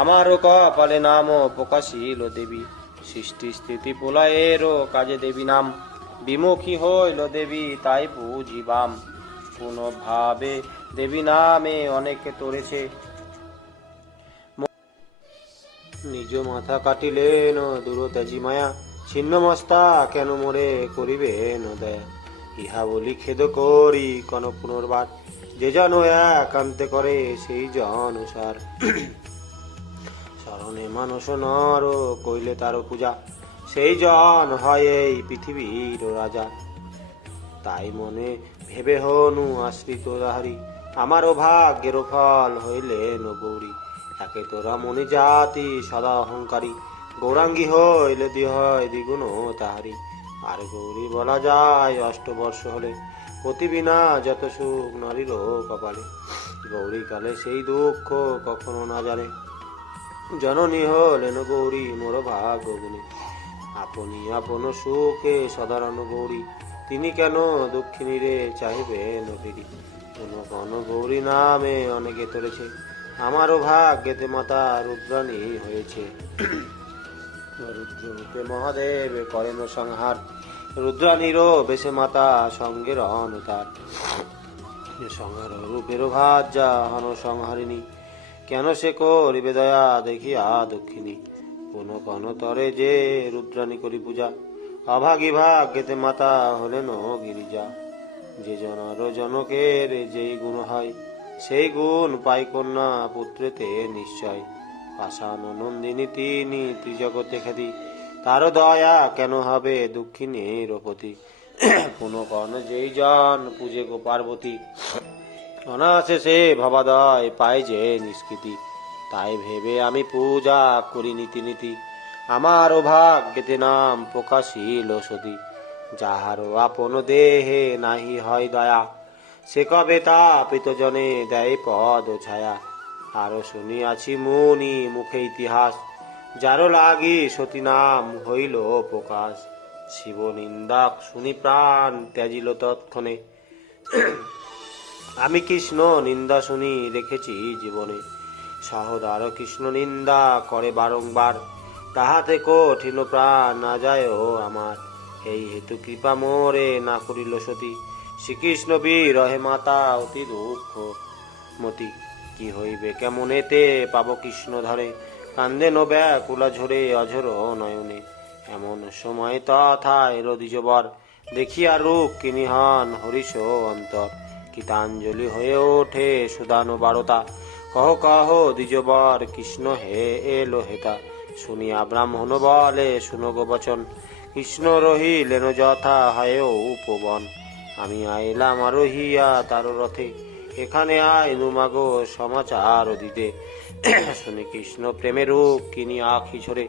আমারও কপালে নাম প্রকাশিল দেবী। সৃষ্টি স্থিতি প্রলয়েরও কাজে দেবী নাম, বিমুখী হইল দেবী তাই বুঝিবাম। পুনঃভাবে দেবী নামে অনেকে তরেছে, নিজ মাথা কাটিলেন দূর ত্যাজি মায়া। ছিন্ন মস্তা কেন মোরে করিবেন দয়া, ইহা বলি খেদ করি কোন পুনর্বার। যে জন একান্তে করে সেই জন সার, শরণে মানুষ নর কইলে তার পূজা, সেই জন হয় এই পৃথিবীর রাজা। তাই মনে ভেবে হনু আশ্রিত তাহারি, আমারও ভাগ্যের ফল হইলেন গৌরী। একে তোরা মনে জাতি সদা অহংকারী, গৌরাঙ্গী হইলে হয় দ্বিগুণ তাহারি। আর গৌরী বলা যায় অষ্টবর্ষ হলে, প্রতিবিনা যত সুখ নারীরও কপালে। গৌরী কালে সেই দুঃখ কখনো না জানে, জননী হলেন গৌরী মোর ভাগ্য গুণে। আপনি আপন সুখে সাধারণ গৌরী, তিনি কেন দক্ষিণী রে চাহিবেন ফিরি। কোন কোন গৌরী নামে অনেকে তরেছে, আমারও ভাগ্যেতে মাতা রুদ্রাণী হয়েছে। রুদ্ররূপে মহাদেব করেন সংহার, রুদ্রাণীরও বেশে মাতা সঙ্গের অনুতার। সংহার রূপের ভাজ্যা হন সংহারিণী, কেন সে করিবে দয়া দেখিয়া দক্ষিণী। কোন কোন তরে যে রুদ্রাণী করি পূজা, অভাগী ভাগ্যেতে মাতা হলেন গিরিজা। যে জনর জনকের যেই গুণ হয়, সেই গুণ পাই কন্যা পুত্রেতে নিশ্চয়। পাষাণ নন্দিনী তিনি ত্রিজগতে খ্যাতি, তার দয়া কেন হবে দক্ষিণীর প্রতি। কোন কোন যেই জন পূজে গো পার্বতী, অনাসে সে ভবাদয় পায় যে নিষ্কৃতি। তাই ভেবে আমি পূজা করি নীতি নীতি, আমারও ভাগ্যেতে নাম প্রকাশিল সতী। যাহারও আপন দেহে নাহি হয় দয়া, সে কবে তাপিত জনে দেয় পদ ছায়া। আরো শুনিয়াছি মুনি মুখে ইতিহাস, যারও লাগি সতী নাম হইল প্রকাশ। শিব নিন্দা শুনি প্রাণ ত্যাজিল তৎক্ষণে, আমি কৃষ্ণ নিন্দা শুনি রেখেছি জীবনে। সহদার কৃষ্ণ নিন্দা করে বারংবার, তাহাতে কঠিন প্রাণ না যায় আমার। এই হেতু কৃপা মোরে না করিল সতী, শ্রীকৃষ্ণ বিরহে মাতা অতি দুঃখ মতি। কি হইবে কেমন এতে পাব কৃষ্ণ ধরে, কান্দেন ব্যাকুলা ঝরে অঝর নয়নে। এমন সময় তথায় রদিজবর, দেখিয়া রূপ কিনিহান হরিষ অন্তর। গীতাঞ্জলি হয়ে ওঠে সুদান বারতা, কহ কহ দ্বিজবর কৃষ্ণ হে এলো হেতা। শুনিয়া ব্রাহ্মণ বলে শুনো গো বচন, কৃষ্ণ রহিলেন যথা হয় উপবন। আমি আইলাম আরোহিয়া তার রথে, এখানে আইনু মাগো সমাচার দিতে। শুনি কৃষ্ণ প্রেমের রূপ কিনি আখি ঝরে,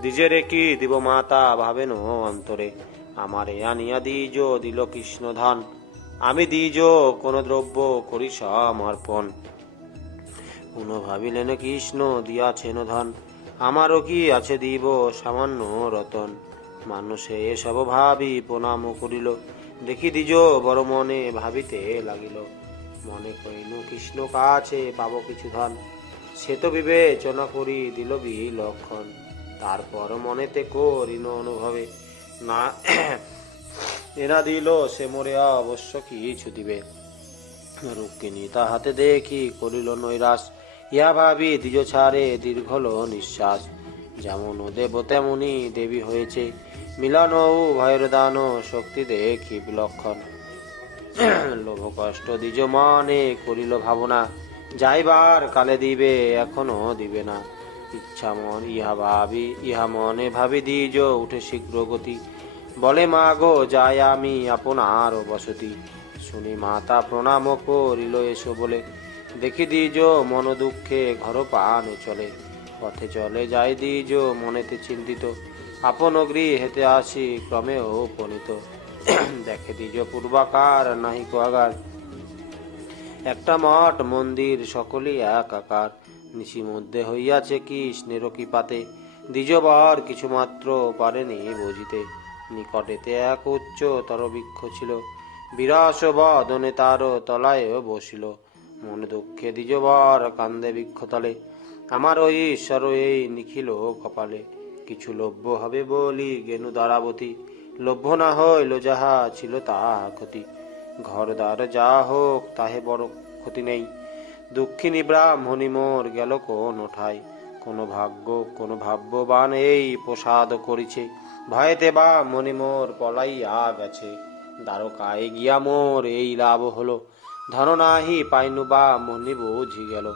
দ্বিজেরে কি দিব মাতা ভাবেন অন্তরে। আমারে আনিয়া দ্বিজ দিল কৃষ্ণ ধন, আমি দ্বিজ কোন দ্রব্য করি সমর্পণ। পুনঃ ভাবিলেন কৃষ্ণ দিয়াছেন ধন, আমারও কি আছে দিব সামান্য রতন। মানুষে এসব ভাবি প্রণাম করিল, দেখি দ্বিজ বড় মনে ভাবিতে লাগিল। মনে কইনু কৃষ্ণ কাছে পাব কিছু ধন, সে তো বিবেচনা করি দিল বিলক্ষণ। তারপর মনেতে করিল অনুভবে, না এনা দিল সে মোরে অবশ্য কিছু দিবে। রুক্মিণী তাহাতে দেখি করিল নৈরাশ, ইহা ভাবি দ্বিজ ছাড়ে দীর্ঘল নিঃশ্বাস। যেমন দেব তেমনি দেবী হয়েছে, মিলন উভয়ের দান শক্তি দেখি বিলক্ষণ। লোভ কষ্ট দ্বিজ মনে করিল ভাবনা, যাইবার কালে দিবে এখনো দিবে না। ইচ্ছা মন ইহা মনে ভাবি দ্বিজ উঠে শীঘ্র গতি, বলে মা গো যাই আমি আপনার বসতি। শুনি মাতা প্রণাম করিল এসো বলে, দেখি দ্বিজ মন দুঃখে ঘর পান চলে। পথে চলে যাই দ্বিজ মনেতে চিন্তিত, আপন গৃহেতে আসি ক্রমে উপনীত। দেখে দ্বিজ পূর্বাকার নাহি কোয়াগার, একটা মঠ মন্দির সকলই একাকার। নিশি মধ্যে হইয়াছে কৃষ্ণের কৃপাতে, দ্বিজবর কিছুমাত্র পারেনি বুঝিতে। নিকটেতে এক উচ্চতর বৃক্ষ ছিল, বিরস বদনে তার তলায় বসিল। মনে দুঃখে দ্বিজবর কান্দে বৃক্ষতলে, আমার ওই ঈশ্বর এই নিখিল কপালে। কিছু লভ্য হবে বলি গেনু দ্বারাবতী, লভ্য না হইল যাহা ছিল তাহা ক্ষতি। ঘরদ্বার যা হোক তাহে বড় ক্ষতি নেই, দুঃখিনী ব্রাহ্মণী মোর গেল কোন ঠাই। কোনো ভাগ্যবান এই প্রসাদ করিছে, ভয়েতে ব্রাহ্মণী মোর পলাইয়া গেছে। দ্বারকায় গিয়া মোর এই লাভ হলো, ধন নাহি পাইনু ব্রাহ্মণী বুঝি গেল।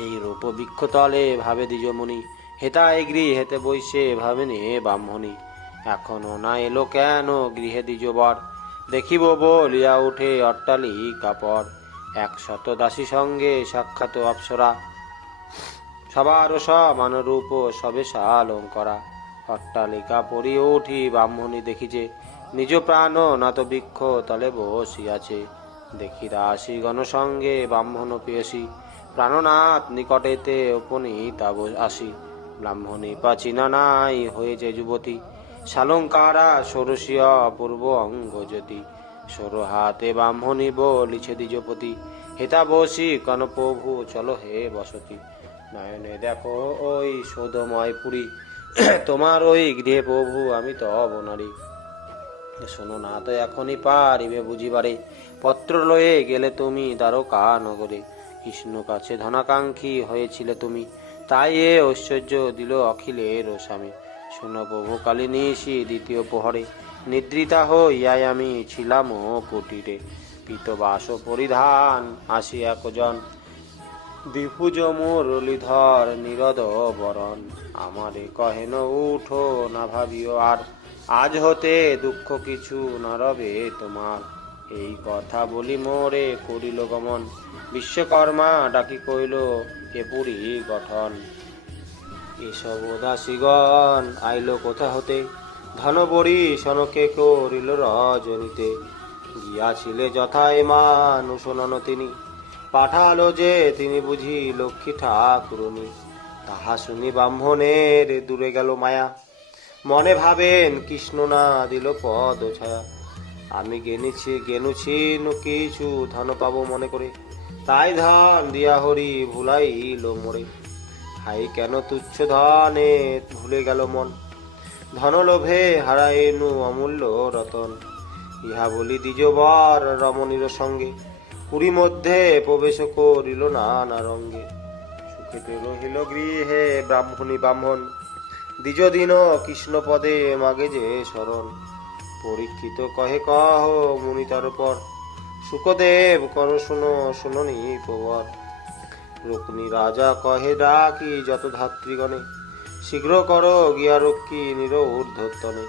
এই রূপ বৃক্ষতলে ভাবে দ্বিজমুনি, হেতায় গৃহেতে বৈশে ভাবেনে ব্রাহ্মণী। এখনো না এলো কেন গৃহে দ্বিজবর, দেখিব বলিয়া উঠে অট্টালিকা পর। 100 দাসী সঙ্গে সাক্ষাৎ অপ্সরা, সবার সমান রূপ সবে সালঙ্করা। অট্টালিকা পরি উঠি ব্রাহ্মণী দেখিছে, নিজ প্রাণ নাত বৃক্ষ তলে বসিয়াছে। দেখি দাসী গণ সঙ্গে ব্রাহ্মণ পেয়সী, প্রাণনাথ নিকটেতে উপনীত আসি। ব্রাহ্মণী প্রাচীনা নাই হয়েছে যুবতী, শালঙ্কারা ষোড়শীয় অপূর্ব অঙ্গজ্যোতি। ষোড় হাতে ব্রাহ্মণী বলিছে দ্বিজপতি, হেতা বসি কন প্রভু চলো হে বসতি। নয়নে দেখো ওই সৌধময় পুরী, তোমার ওই গৃহে প্রভু আমি তব নারী। শোনো না তো এখনই পারিবে বুঝিবারে, পত্র লয়ে গেলে তুমি দ্বারকা নগরে। কৃষ্ণ কাছে ধনাকাঙ্ক্ষী হয়েছিলে তুমি, তাই এ ঐশ্বর্য দিল অখিলের স্বামী। শোনো প্রভু কালী নিশি দ্বিতীয় প্রহরে, নিদ্রিতা হইয়াই আমি ছিলাম কুটিরে। পীতবাস পরিধান আসি একজন, দ্বিভুজ মুরলীধর নিরদ বরণ। আমারে কহেন উঠো না ভাবিও আর, আজ হতে দুঃখ কিছু না রবে তোমার। এই কথা বলি মোরে করিল গমন, বিশ্বকর্মা ডাকি কইল এ পুরী গঠন। এসব দাসীগণ আইল কোথা হতে, ধনবরী সনকে করিল রজনীতে। গিয়াছিলে যথায় মানুষ নন তিনি, পাঠালো যে তিনি বুঝি লক্ষ্মী ঠাকুরনী। তাহা শুনি ব্রাহ্মণের দূরে গেল মায়া, মনে ভাবেন কৃষ্ণ না দিল পদ ছায়া। আমি গেনুছি কিছু ধন পাবো মনে করে, তাই ধন দিয়া হরি ভুলাইল মোরে। হাই কেন তুচ্ছ ধনে ভুলে গেল মন, ধনলোভে হারাইনু অমূল্য রতন। ইহা বলি দ্বিজবর রমণীর সঙ্গে, পুরী মধ্যে প্রবেশ করিল নানা রঙ্গে। সুখেতে রহিল গৃহে ব্রাহ্মণী ব্রাহ্মণ, দ্বিজ দিন কৃষ্ণ পদে মাগে যে শরণ। পরীক্ষিত কহে কহ মুনি তার পর, সুখদেব কর শুনো শুননি প্রবর। রুক্মিণী রাজা কহে ডাকি যত ধাত্রীগণে, শীঘ্র কর গিয়া রক্ষী নির ঊর্ধ্বতনে।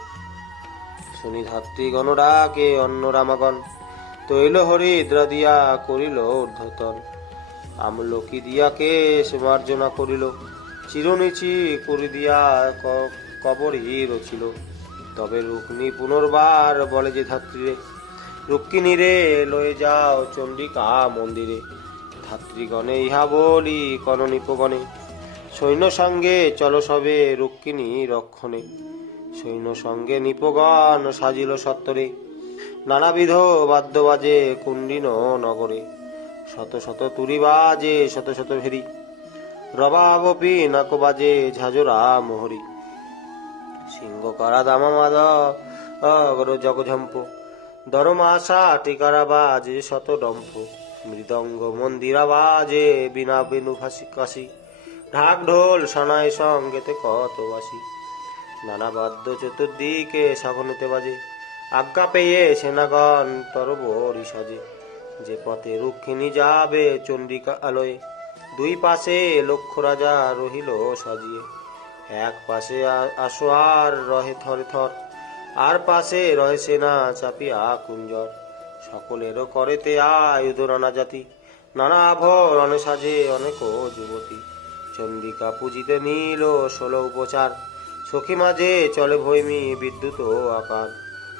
শুনি ধাত্রীগণ ডাকে অন্য রামাগণ, তৈল হরিদ্র দিয়া করিল ঊর্ধ্বতন। আমলকি দিয়া কেশ মার্জনা করিল, চিরনিচি করি দিয়া কবরী রচিল। তবে রুক্মিণী পুনর্বার বলে যে ধাত্রীরে, রুক্মিণী রে লয়ে যাও চণ্ডিকা মন্দিরে। ধাত্রীগণে ইহা বলি কন নিপগণে, সৈন্য সঙ্গে চলো সবে রুক্মিণী রক্ষণে। সৈন্য সঙ্গে নিপগণ সাজিল সত্তরে, নানাবিধ বাদ্য বাজে কুণ্ডিন নগরে। শত শত তুরি বাজে শত শত ভেরি, রবাবপি নাক বাজে ঝাঁঝরা মোহরি। সিংহ করা দামা মাদ জগঝম্প, দরমাশা টিকারা বাজে শত ডম্ফ। মৃদঙ্গ মন্দিরা বাজে বিনা বেনু কাশি, ঢাক ঢোল সানাই সঙ্গেতে কত বাসি। নানা বাদ্য চতুর্দিকে সাগনেতে বাজে, আজ্ঞা পেয়ে সেনাগণ তরবরি সাজে। যে পথে রুক্মিণী যাবে চণ্ডিকা আলয়ে, দুই পাশে লক্ষ রাজা রহিল সাজিয়ে। এক পাশে আসোয়ার রহে থরে থর, আর পাশে রহে সেনা চাপিয়া কুঞ্জর। সকলেরও করেতে আয়ুধ নানা জাতি, নানা আভরণে সাজে অনেক যুবতী। চন্ডিকা পূজিতে নীল 16 উপচার, সখী মাঝে চলে ভৈমী বিদ্যুৎ আকার,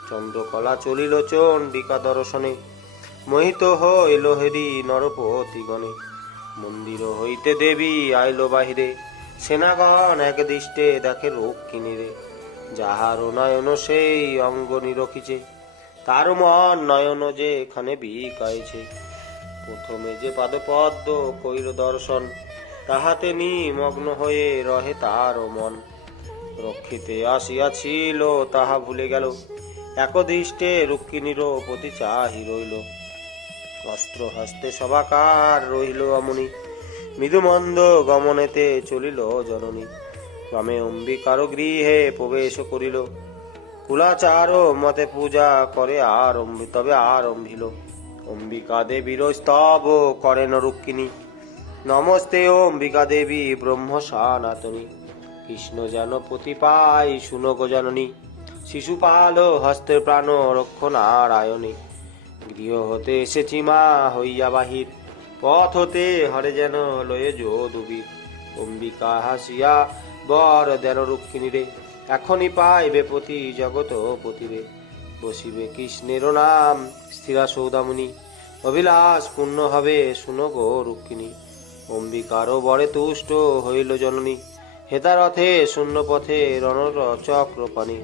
চন্দ্রকলা চলিল চণ্ডিকা দর্শনে, মোহিত হইল হেরি নরপতিগণে, মন্দির হইতে দেবী আইল বাহিরে, সেনাগণ এক দৃষ্টে দেখে রক্ষিণীরে, যাহার নয়ন সেই অঙ্গ নিরখিছে, তার মন নয়ন যে এখানে বিকাইছে, প্রথমে যে পাদপদ্ম কইল দর্শন, তাহাতে নিমগ্ন হয়ে রহে তার মন, রক্ষিতে আসিয়াছিল তাহা ভুলে গেল, একদৃষ্টে রুক্মিণীর প্রতি চাহি রইল, অস্ত্র হস্তে সভাকার রহিল অমনি, মৃদুমন্দ গমনেতে চলিল জননী, ক্রমে অম্বিকার গৃহে প্রবেশ করিল, কুলাচার মতে পূজা করে তবে আরম্ভিল, অম্বিকা দেবীর স্তব করেন রুক্মিণী, নমস্তে অম্বিকা দেবী ব্রহ্ম সনাতনী, কৃষ্ণ যেন পতি পাই শুনো গো জননী, শিশুপাল হস্তের প্রাণ রক্ষণারায়ণী, গৃহ হতে এসেছি মা হইয়া বাহির, পথ হতে হরে যেন লয়ে যদুবীর, অম্বিকা হাসিয়া বর দেন রুক্মিণীরে, এখনই পাইবে পতি জগত পতিরে, বসিবে কৃষ্ণের নাম স্থিরা সৌদামণি, অভিলাষ পূর্ণ হবে শুনো গো রুক্মিণী, অম্বিকারও বরে তুষ্ট হইল জননী, হেতারথে শূন্য পথে রণচক্রপাণি,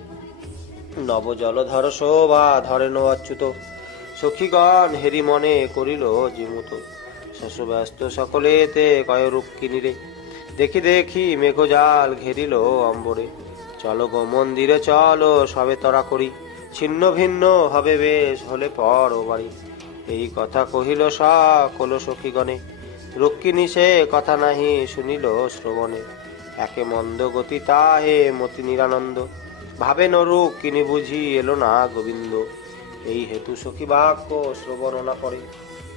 নব জলধর শোভা ধরেন অচ্যুত, সখীগণ হেরি মনে করিল জিমুত, শশব্যস্ত সকলেতে কয় রুক্মিণীরে, দেখি দেখি মেঘজাল ঘেরিল অম্বরে, চলো গো মন্দিরে চলো সবে তরা করি, ছিন্ন ভিন্ন হবে বেশ হলে পর বাড়ি, এই কথা কহিল সকল সখীগণে, রুক্মিণী সে কথা নাহি শুনিল শ্রবণে, একে মন্দ গতি তাহে মতি নিরানন্দ, ভাবে নরুক কিনি বুঝি এলো না গোবিন্দ, এই হেতু সখী বাক্য শ্রবণ না করে,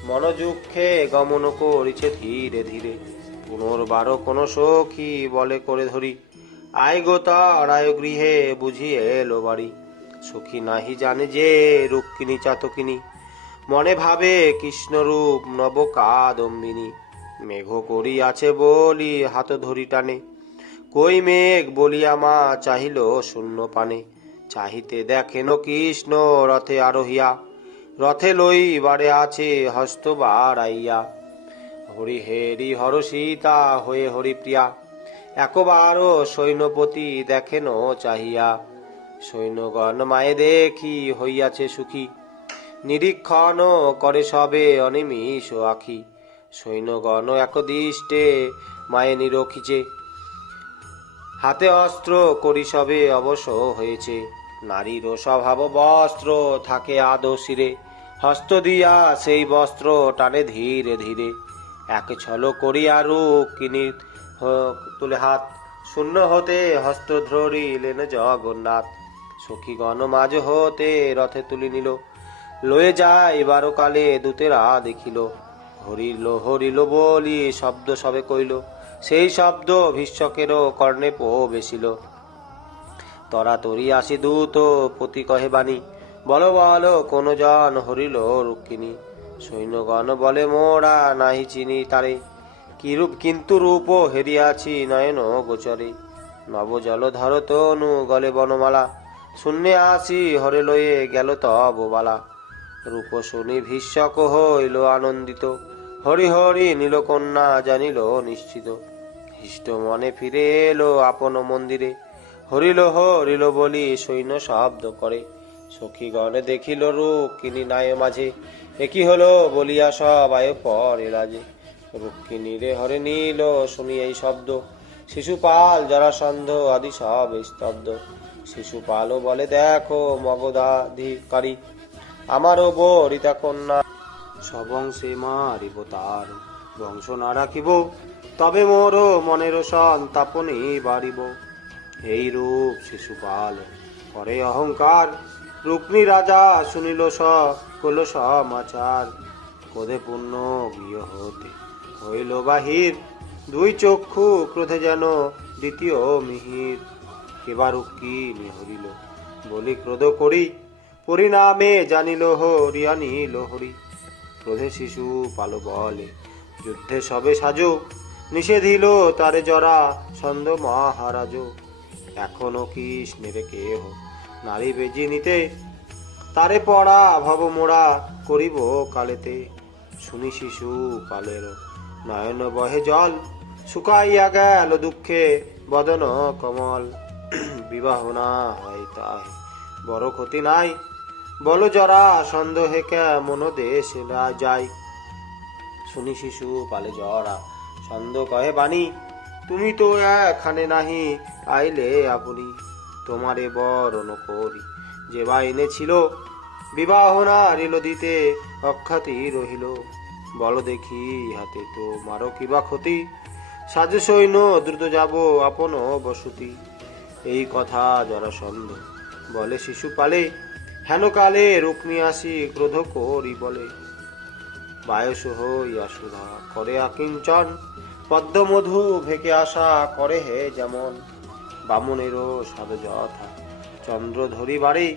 মনোযুক্ষে গমন করিছে ধীরে ধীরে, পুনর্বার কোন সখী বলে করে ধরি, আয় গো তারায় গৃহে বুঝি এলো বাড়ি, সখী নাহি জানে যে রুক্মিণী চাতকিনী, মনে ভাবে কৃষ্ণরূপ নব কাদম্বিনী, মেঘ করিয়াছে বলি হাত ধরি টানে, কই মেঘ বলিয়া মা চাহিল শূন্য পানে, চাহিতে দেখেন কৃষ্ণ রথে আরোহিয়া, রথে লইবারে আছে হস্ত বাড়াইয়া, হরি হেরি হর সীতা হয়ে হরিপ্রিয়া, একবার সৈন্যপতি দেখেন চাহিয়া, সৈন্যগণ মায়ে দেখি হইয়াছে সুখী, নিরীক্ষণ করে সবে অনিমিষ আখি, সৈন্যগণ একদৃষ্টে মায়ে নিরখিছে, হাতে অস্ত্র করি সবে অবশ হয়েছে, নারীর স্বভাব বস্ত্র থাকে আদৌ শিরে, হস্ত দিয়া সেই বস্ত্র টানে ধীরে ধীরে, এক ছল করিয়া রুক্মিণী তুলে হাত, শূন্য হতে হস্ত ধরিলেন জগন্নাথ, সখীগণ মাঝ হতে রথে তুলি নিল, লয়ে যায় বারো কালে দূতেরা দেখিল, হরিল হরিল বলি শব্দ সবে কইল, সেই শব্দ ভীষ্মকেরও কর্ণে প্রবেশিল, তরাতরি আসি দূত পতি কহে বাণী, বলো বলো কোন জন হরিল রুক্মিণী, সৈন্যগণ বলে মোরা নাহি চিনি তারে, কিরূপ কিন্তু রূপ হেরিয়াছি নয়ন গোচরে, নব জলধর তনু গলে বনমালা, শূন্যে আসি হরে লয়ে গেল তব বালা, রূপ শুনি ভীষ্মক হইল আনন্দিত, হরি হরি নীলকন্যা জানিল নিশ্চিত, হৃষ্ট মনে ফিরে এলো আপন মন্দিরে, হরিল হরিল বলি সৈন্য শব্দ করে, সখীগণে দেখিল রুক্মিণী নায় মাঝে, একই হলো বলিয়া সবাই পরে লাজে, রুক্মিণীরে হরে নীল শুনি এই শব্দ, শিশুপাল জরাসন্ধ আদি সব স্তব্ধ, শিশুপালও বলে দেখো মগধাধিকারী, আমারও বরিতা কন্যা সবংশে মারিব তার, বংশ না রাখিব তবে মোর মনের সন্তাপনে বাড়িব, এই রূপ শিশুপাল করে অহংকার, রুক্মিণী রাজা শুনিল সকল সমাচার, ক্রোধে পূর্ণ গৃহ হতে হইল বাহির, দুই চক্ষু ক্রোধে যেন দ্বিতীয় মিহির, কেবা রুক্মিণী হরিল বলি ক্রোধ করি, পরিণামে জানিল হরি আনিল হরি, ক্রোধে শিশু পাল বলে যুদ্ধে সবে সাজো, নিষেধিল তারে জরা ছন্দ মহারাজ, এখনো কৃষ্ণের কেহ নারী বেজি নিতে, তারে পড়া ভব মোড়া করিব কালেতে। শুনি শিশু পালের নয়ন বহে জল, শুকাইয়া গেল দুঃখে বদন কমল। বিবাহ না হয় তাহে বড় ক্ষতি নাই, বল জরা সন্দেহে কেমন দেশ যায়। শুনি শিশু পালে জরা ছন্দ কহে বাণী, তুমি তো এখানে নাহি আইলে আপনি। তোমারে বরণ করি যে বা এনেছিল, বিবাহ না রিল দিতে অখ্যাতি রহিল। বল দেখি হাতে তো মারো কিবা ক্ষতি, সাজে সৈন্য দ্রুত যাব আপন বসতি। এই কথা জরাসন্ধ বলে শিশুপালে, হেন কালে রুক্মি আসি ক্রোধ করি বলে। বায়স হইয়া সুধা করে আকিঞ্চন, পদ্ম মধু ভেকে আসা করে হে যেমন। বামনেরও সাধ যথা চন্দ্র ধরি বাড়ি,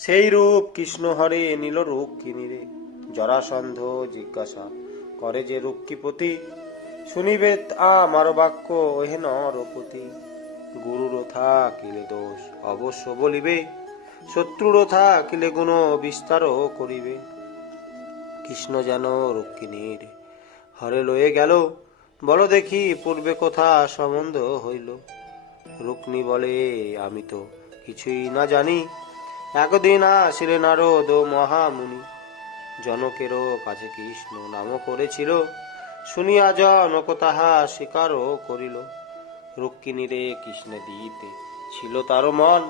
সেই রূপ কৃষ্ণ হরে নীল রুক্মিণীরে। জরাসন্ধ জিজ্ঞাসা করে যে রুক্মিপতি, শুনিবে আমার বাক্য ওহে নরপতি। গুরুর থাকিলে দোষ অবশ্য বলিবে, শত্রুর থাকিলে গুণ বিস্তার করিবে। কৃষ্ণ যেন রুক্মিণীর হরে লয়ে গেল, বল দেখি পূর্বে কোথা সম্বন্ধ হইল। রুক্মিণী বলে আমি তো কিছুই না জানি, একদিন আসিলে নারদ মহামুনি। জনকেরও কাছে কৃষ্ণ নাম করেছিল, শুনিয়া জনক তাহা স্বীকারও করিল। রুক্মিণীরে কৃষ্ণ দিতে ছিল তার মন,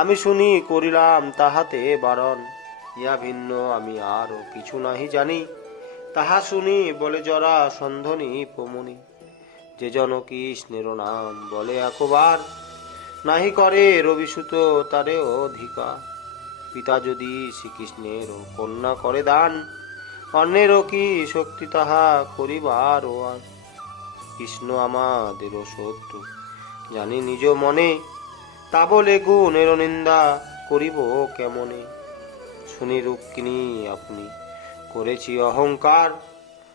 আমি শুনি করিলাম তাহাতে বারণ। ইয়া ভিন্ন আমি আরো কিছু নাহি জানি, তাহা শুনি বলে জরা সন্ধনি পমনি। যে জন কৃষ্ণের নাম বলে একবার, নাহি করে রবিসুত তারে অধিকার। পিতা যদি শ্রীকৃষ্ণের কন্যা করে দান, অন্যেরও কি শক্তি তাহা করিবার আর। কৃষ্ণ আমাদেরও শত্রু জানি নিজ মনে, তা বলে গুণের নিন্দা করিব কেমনে। শুনি রুক্মিণী আপনি করেছি অহংকার,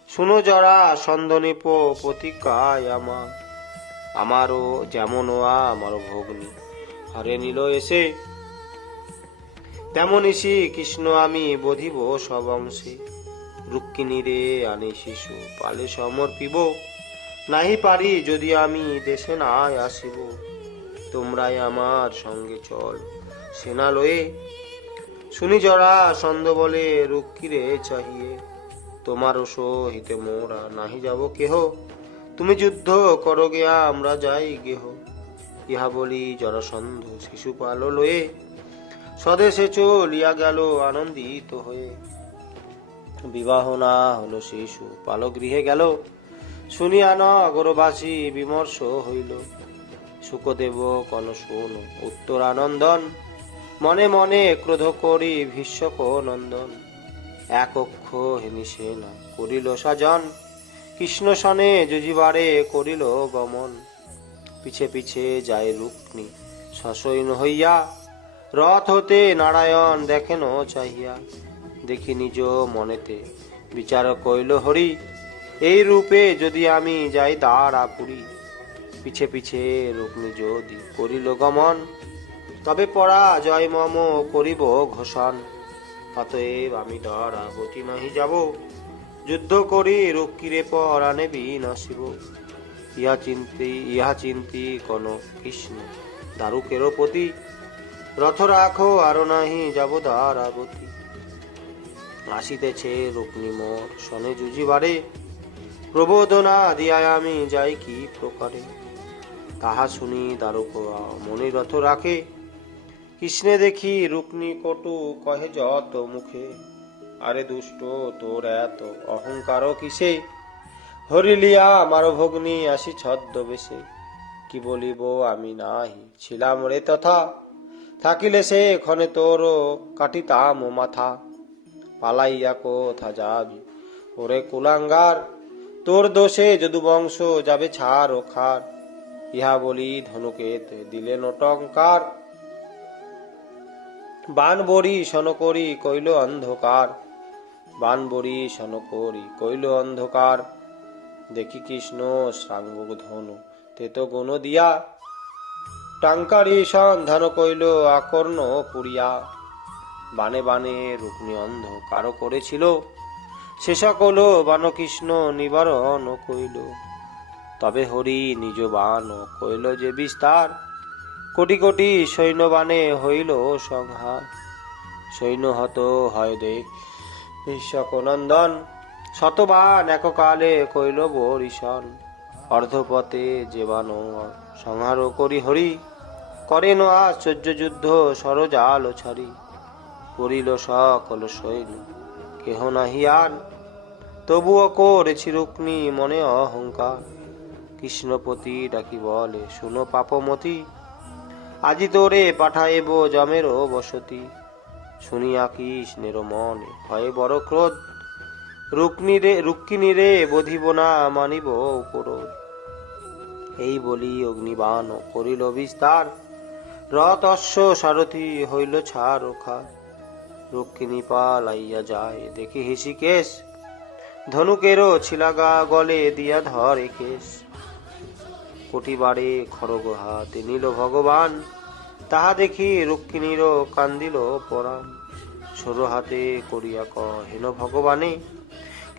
শুনো জরা সন্ধনিপ প্রতিকায় আমার। আমারও যেমন আমার ভগ্নী হরে নিল এসে, তেমনি শ্রী কৃষ্ণ আমি বধিব সব অংশে। রুক্মিণীরে আনি শিশু পালে সমর্পিব, নাহি পারি যদি আমি দেশে নাই আসিব। তোমরাই আমার সঙ্গে চল সেনা লয়ে, শুনি জরা সন্দ বলে রুক্মিরে চাহিয়ে। তোমারও সহিতে মোরা নাহি যাব কেহ, তুমি যুদ্ধ করো গে আমরা যাই গেহ। ইহা বলি জরাসন্ধ শিশুপাল লয়ে, স্বদেশে চলিয়া গেল আনন্দিত হয়ে। বিবাহ না হলো শিশু পাল গৃহে গেল, শুনিয়া নগরবাসী বিমর্ষ হইল। শুকদেব কন শোন উত্তর আনন্দন, মনে মনে ক্রোধ করি ভীষ্মক নন্দন। এক অক্ষ হেনি সেনা করিল সাজন, কৃষ্ণ সনে যুজিবারে করিল গমন। পিছে পিছে যায় রুক্মি সসৈন্য হইয়া, রথ হতে নারায়ণ দেখেন চাহিয়া। দেখি নিজ মনেতে বিচার কইল হরি, এই রূপে যদি আমি যাই দ্বারাপুরী। পিছে পিছে রুক্মি যদি করিল গমন, তবে পরাজয় মম করিব ঘোষণ। অতএব আমি দ্বারাবতী নাহি যাব, যুদ্ধ করি রুক্মিরে পরাণে বিনাশিব। ইহা চিন্তি কোন কৃষ্ণ দারুকেরও পতি, রথ রাখো আরো নাহি যাব দ্বারাবতী। আসিতেছে রুক্মি মোর সনে যুজিবারে, প্রবোধনা দিয়ায় আমি যাই কি প্রকারে। তাহা শুনি দারুক মনে রথ রাখে, কৃষ্ণে দেখি রুক্মি কটু কহে যত মুখে। আরে দুষ্ট তোর এত অহংকার কিসে, হরিলিয়া আমার ভগ্নী আসি ছদ্মবেশে। কি বলিব আমি নাহি ছিলাম রে তথা, থাকিলে সে ক্ষণে তোর কাটিতাম মাথা। পালাইয়া কোথা যাবি ওরে কুলাঙ্গার, তোর দোষে যদু বংশ যাবে ছাড় ও খার। ইহা বলি ধনুকেত দিলেন টঙ্কার, বান বড়ি সন করি কইল অন্ধকার। বান বড়ি সন করি কইল অন্ধকার, দেখি কৃষ্ণ শ্রাঙ্গ ধনু তেত গুণ দিয়া, টাঙ্কারি সন্ধান কইল আকর্ণ পুরিয়া। বানে বানে রুক্মি অন্ধ কারো করেছিল, সে সকল বান কৃষ্ণ নিবারণ কইল। তবে হরি নিজ বান কইল যে বিস্তার, কোটি কোটি সৈন্য বানে হইল সংহার। সৈন্য হত হয় দেখ বিশ্বক নন্দন, শতবান এককালে কইল বরিশন। অর্ধপথে যে বান সংহার করি হরি, করেন আশ্চর্য যুদ্ধ সরজাল ছাড়ি। করিল সকল সৈন্য কেহ নাহি আর, তবুও করেছি রুক্মি মনে অহংকার। কৃষ্ণপতি ডাকি বলে শুনো পাপমতি, আজি তোরে পাঠাইব যমের বসতি। শুনিয়া কৃষ্ণের মনে হয় বড় ক্রোধ, রুক্মিণী রে বধিব না মানিব ক্রোধ। এই বলি অগ্নিবাণ করিল বিস্তার, রথ অশ্ব সারথি হইল ছারখার। রুক্মিণী পালাইয়া যায় দেখি হৃষিকেশ, ধনুকেরও ছিলাগা গলে দিয়া ধরে কেশ। কোটিবারে খড়গ হাতে নিল ভগবান, তাহা দেখি রুক্মিণীরও কান্দিল পরাণ। সরু হাতে করিয়া কহেন ভগবানে,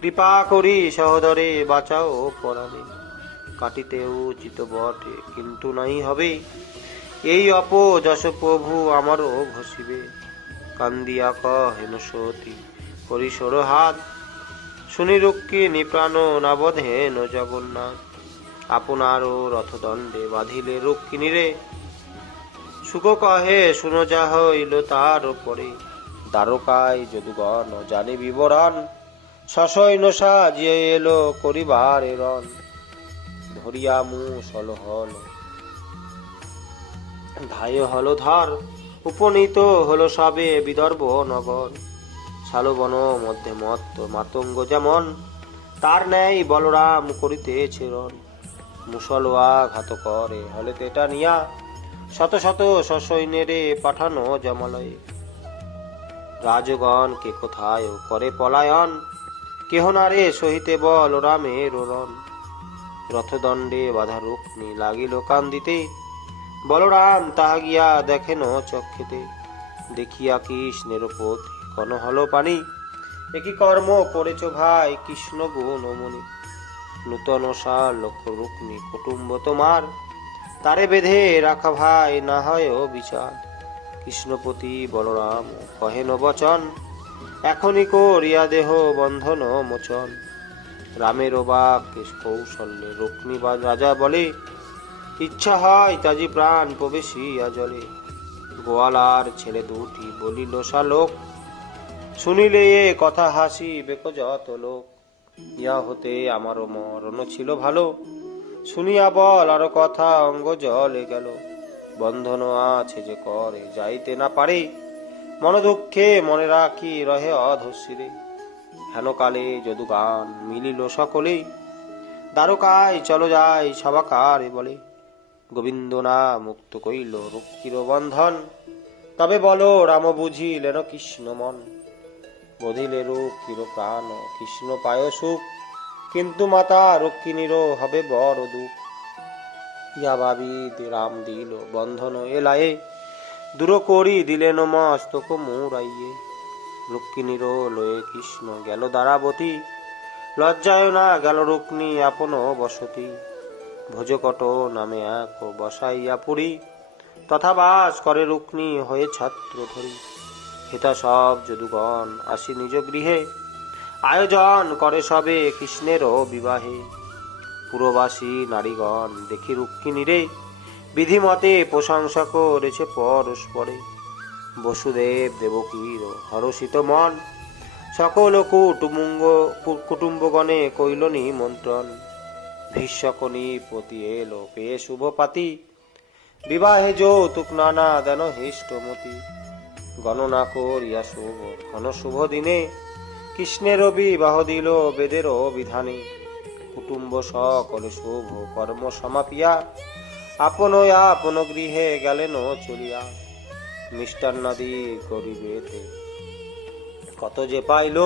কৃপা করি সহদরে বাঁচাও পরাণে। কাটিতে উচিত বটে কিন্তু নাই হবে, এই অপযশ প্রভু আমারও ঘষিবে। কান্দিয়া কহেন সতী করি সরু হাত, শুনি রুক্মিণী প্রাণ নাবধেন জগন্নাথ। আপনারও রথদণ্ডে বাঁধিলে রুক্মিণী রে, সুখ কহে শুনো যা হইল তার পরে। দ্বারকায় যদুগণ জানে বিবরণ, সসৈন্য সাজিয়ে এলো করিবার রণ। ধরিয়া মুসল হল ধায় হল ধর, উপনীত হলো সবে বিদর্ভ নগর। শালবন মধ্যে মত্ত মাতঙ্গ যেমন, তার ন্যায় বলরাম করিতেছে রণ। মুসল আঘাত করে হলে তেটা নিয়া, শত শত সসৈন্যরে পাঠানো জমালয়ে। রাজগণ কে কোথায় করে পলায়ন, কেহ না রে সহিতে বলরামের রণ। রথদণ্ডে বাধা রুক্মি লাগিল কান্দিতে, বলরাম তাহা গিয়া দেখেন চক্ষেতে। দেখিয়া কৃষ্ণের পথে কন হল পানি, একই কর্ম করেছ ভাই কৃষ্ণ গুণমণি। নূতন সার লক্ষ্য রুক্মি কুটুম্ব তোমার, তারে বেঁধে রাখা ভাই না হয় বিচার। কৃষ্ণপতি বলরাম কহেন বচন, এখনই করিয়া দেহ বন্ধন মোচন। রামের বাক কৌশল্যে রুক্মি রাজা বলে, ইচ্ছা হয় তাজি প্রাণ প্রবেশিয়া জলে। গোয়ালার ছেলে দুটি বলিল শালোক, শুনিলে এ কথা হাসি বেক যত লোক। ইয়া হতে আমারও মরণ ছিল ভালো, শুনিয়া বল আরো কথা অঙ্গ জলে গেল। বন্ধন আছে যে করে যাইতে না পারে, মন দুঃখে মনে রাখি রহে অধস্যিরে। হেন কালে যদুগান মিলিল সকলে, দ্বারকায় চলো যাই সবাকারে বলে। গোবিন্দ না মুক্ত কইল রুক্তির বন্ধন, তবে বলো রাম বুঝিলেন কৃষ্ণ মন। বধিলে রুক্তির প্রাণ কৃষ্ণ পায় সুখ, কিন্তু মাতা রুক্মিণীর হবে বড় দুঃখ। ইয়া ভাবি রাম দিল বন্ধন এলায়ে, দূর করি দিলেন মস্তক মুরাইয়ে। রুক্মিণীর লয়ে কৃষ্ণ গেল দ্বারাবতী, লজ্জায় না গেল রুক্মিণী আপন বসতি। ভোজকট নামে এক বসাইয়া পুরী, তথা বাস করে রুক্মিণী হয়ে ছাত্র ধরি। হেতা সব যদুগণ আসি নিজ গৃহে, আয়োজন করে সবে কৃষ্ণেরও বিবাহে। পুরবাসী নারীগণ দেখি রুক্মিণী রে, বিধিমতে প্রশংসা করেছে পরস্পরে। বসুদেব দেবকীর হরষিত মন, সকল কুটুম্বগণে কইল নিমন্ত্রণ। ভীষ্মকনি পতি এলো পেয়ে শুভ পাতি, বিবাহে যৌতুক নানা দেন হিষ্টমতি। গণনা করিয়া শুভ ঘন শুভ দিনে, কৃষ্ণের বিবাহ দিল বেদের বিধানে। কুটুম্ব সকলে শুভ কর্ম সমাপিয়া, আপন আপন গৃহে গেলেন চলিয়া। মিষ্টান্নাদি করিবেতে কত যে পাইল,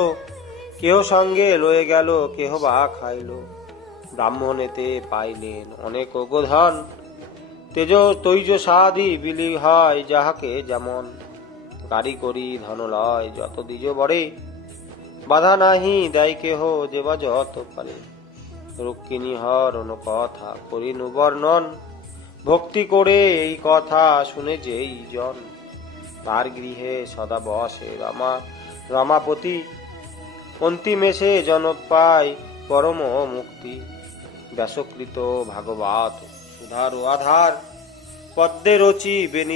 কেহ সঙ্গে লয়ে গেল কেহ বা খাইল। ব্রাহ্মণেতে পাইলেন অনেক গোধন, তেজ তৈজ সাধি বিলি হয় যাহাকে যেমন, গাড়ি করি ধনলয় যত দ্বিজ বরে, বাধা নাহি দেয় কেহ যেবা যত পারে। রুক্মিণী হরণ কথা করিনু বর্ণন, ভক্তি করে এই কথা শুনে যেই জন, তার গৃহে সদা বসে রমাপতি, অন্তিমে সে জনক পায় পরম মুক্তি। ব্যাসকৃত ভাগবত সুধার আধার, পদ্মে রচি বেনি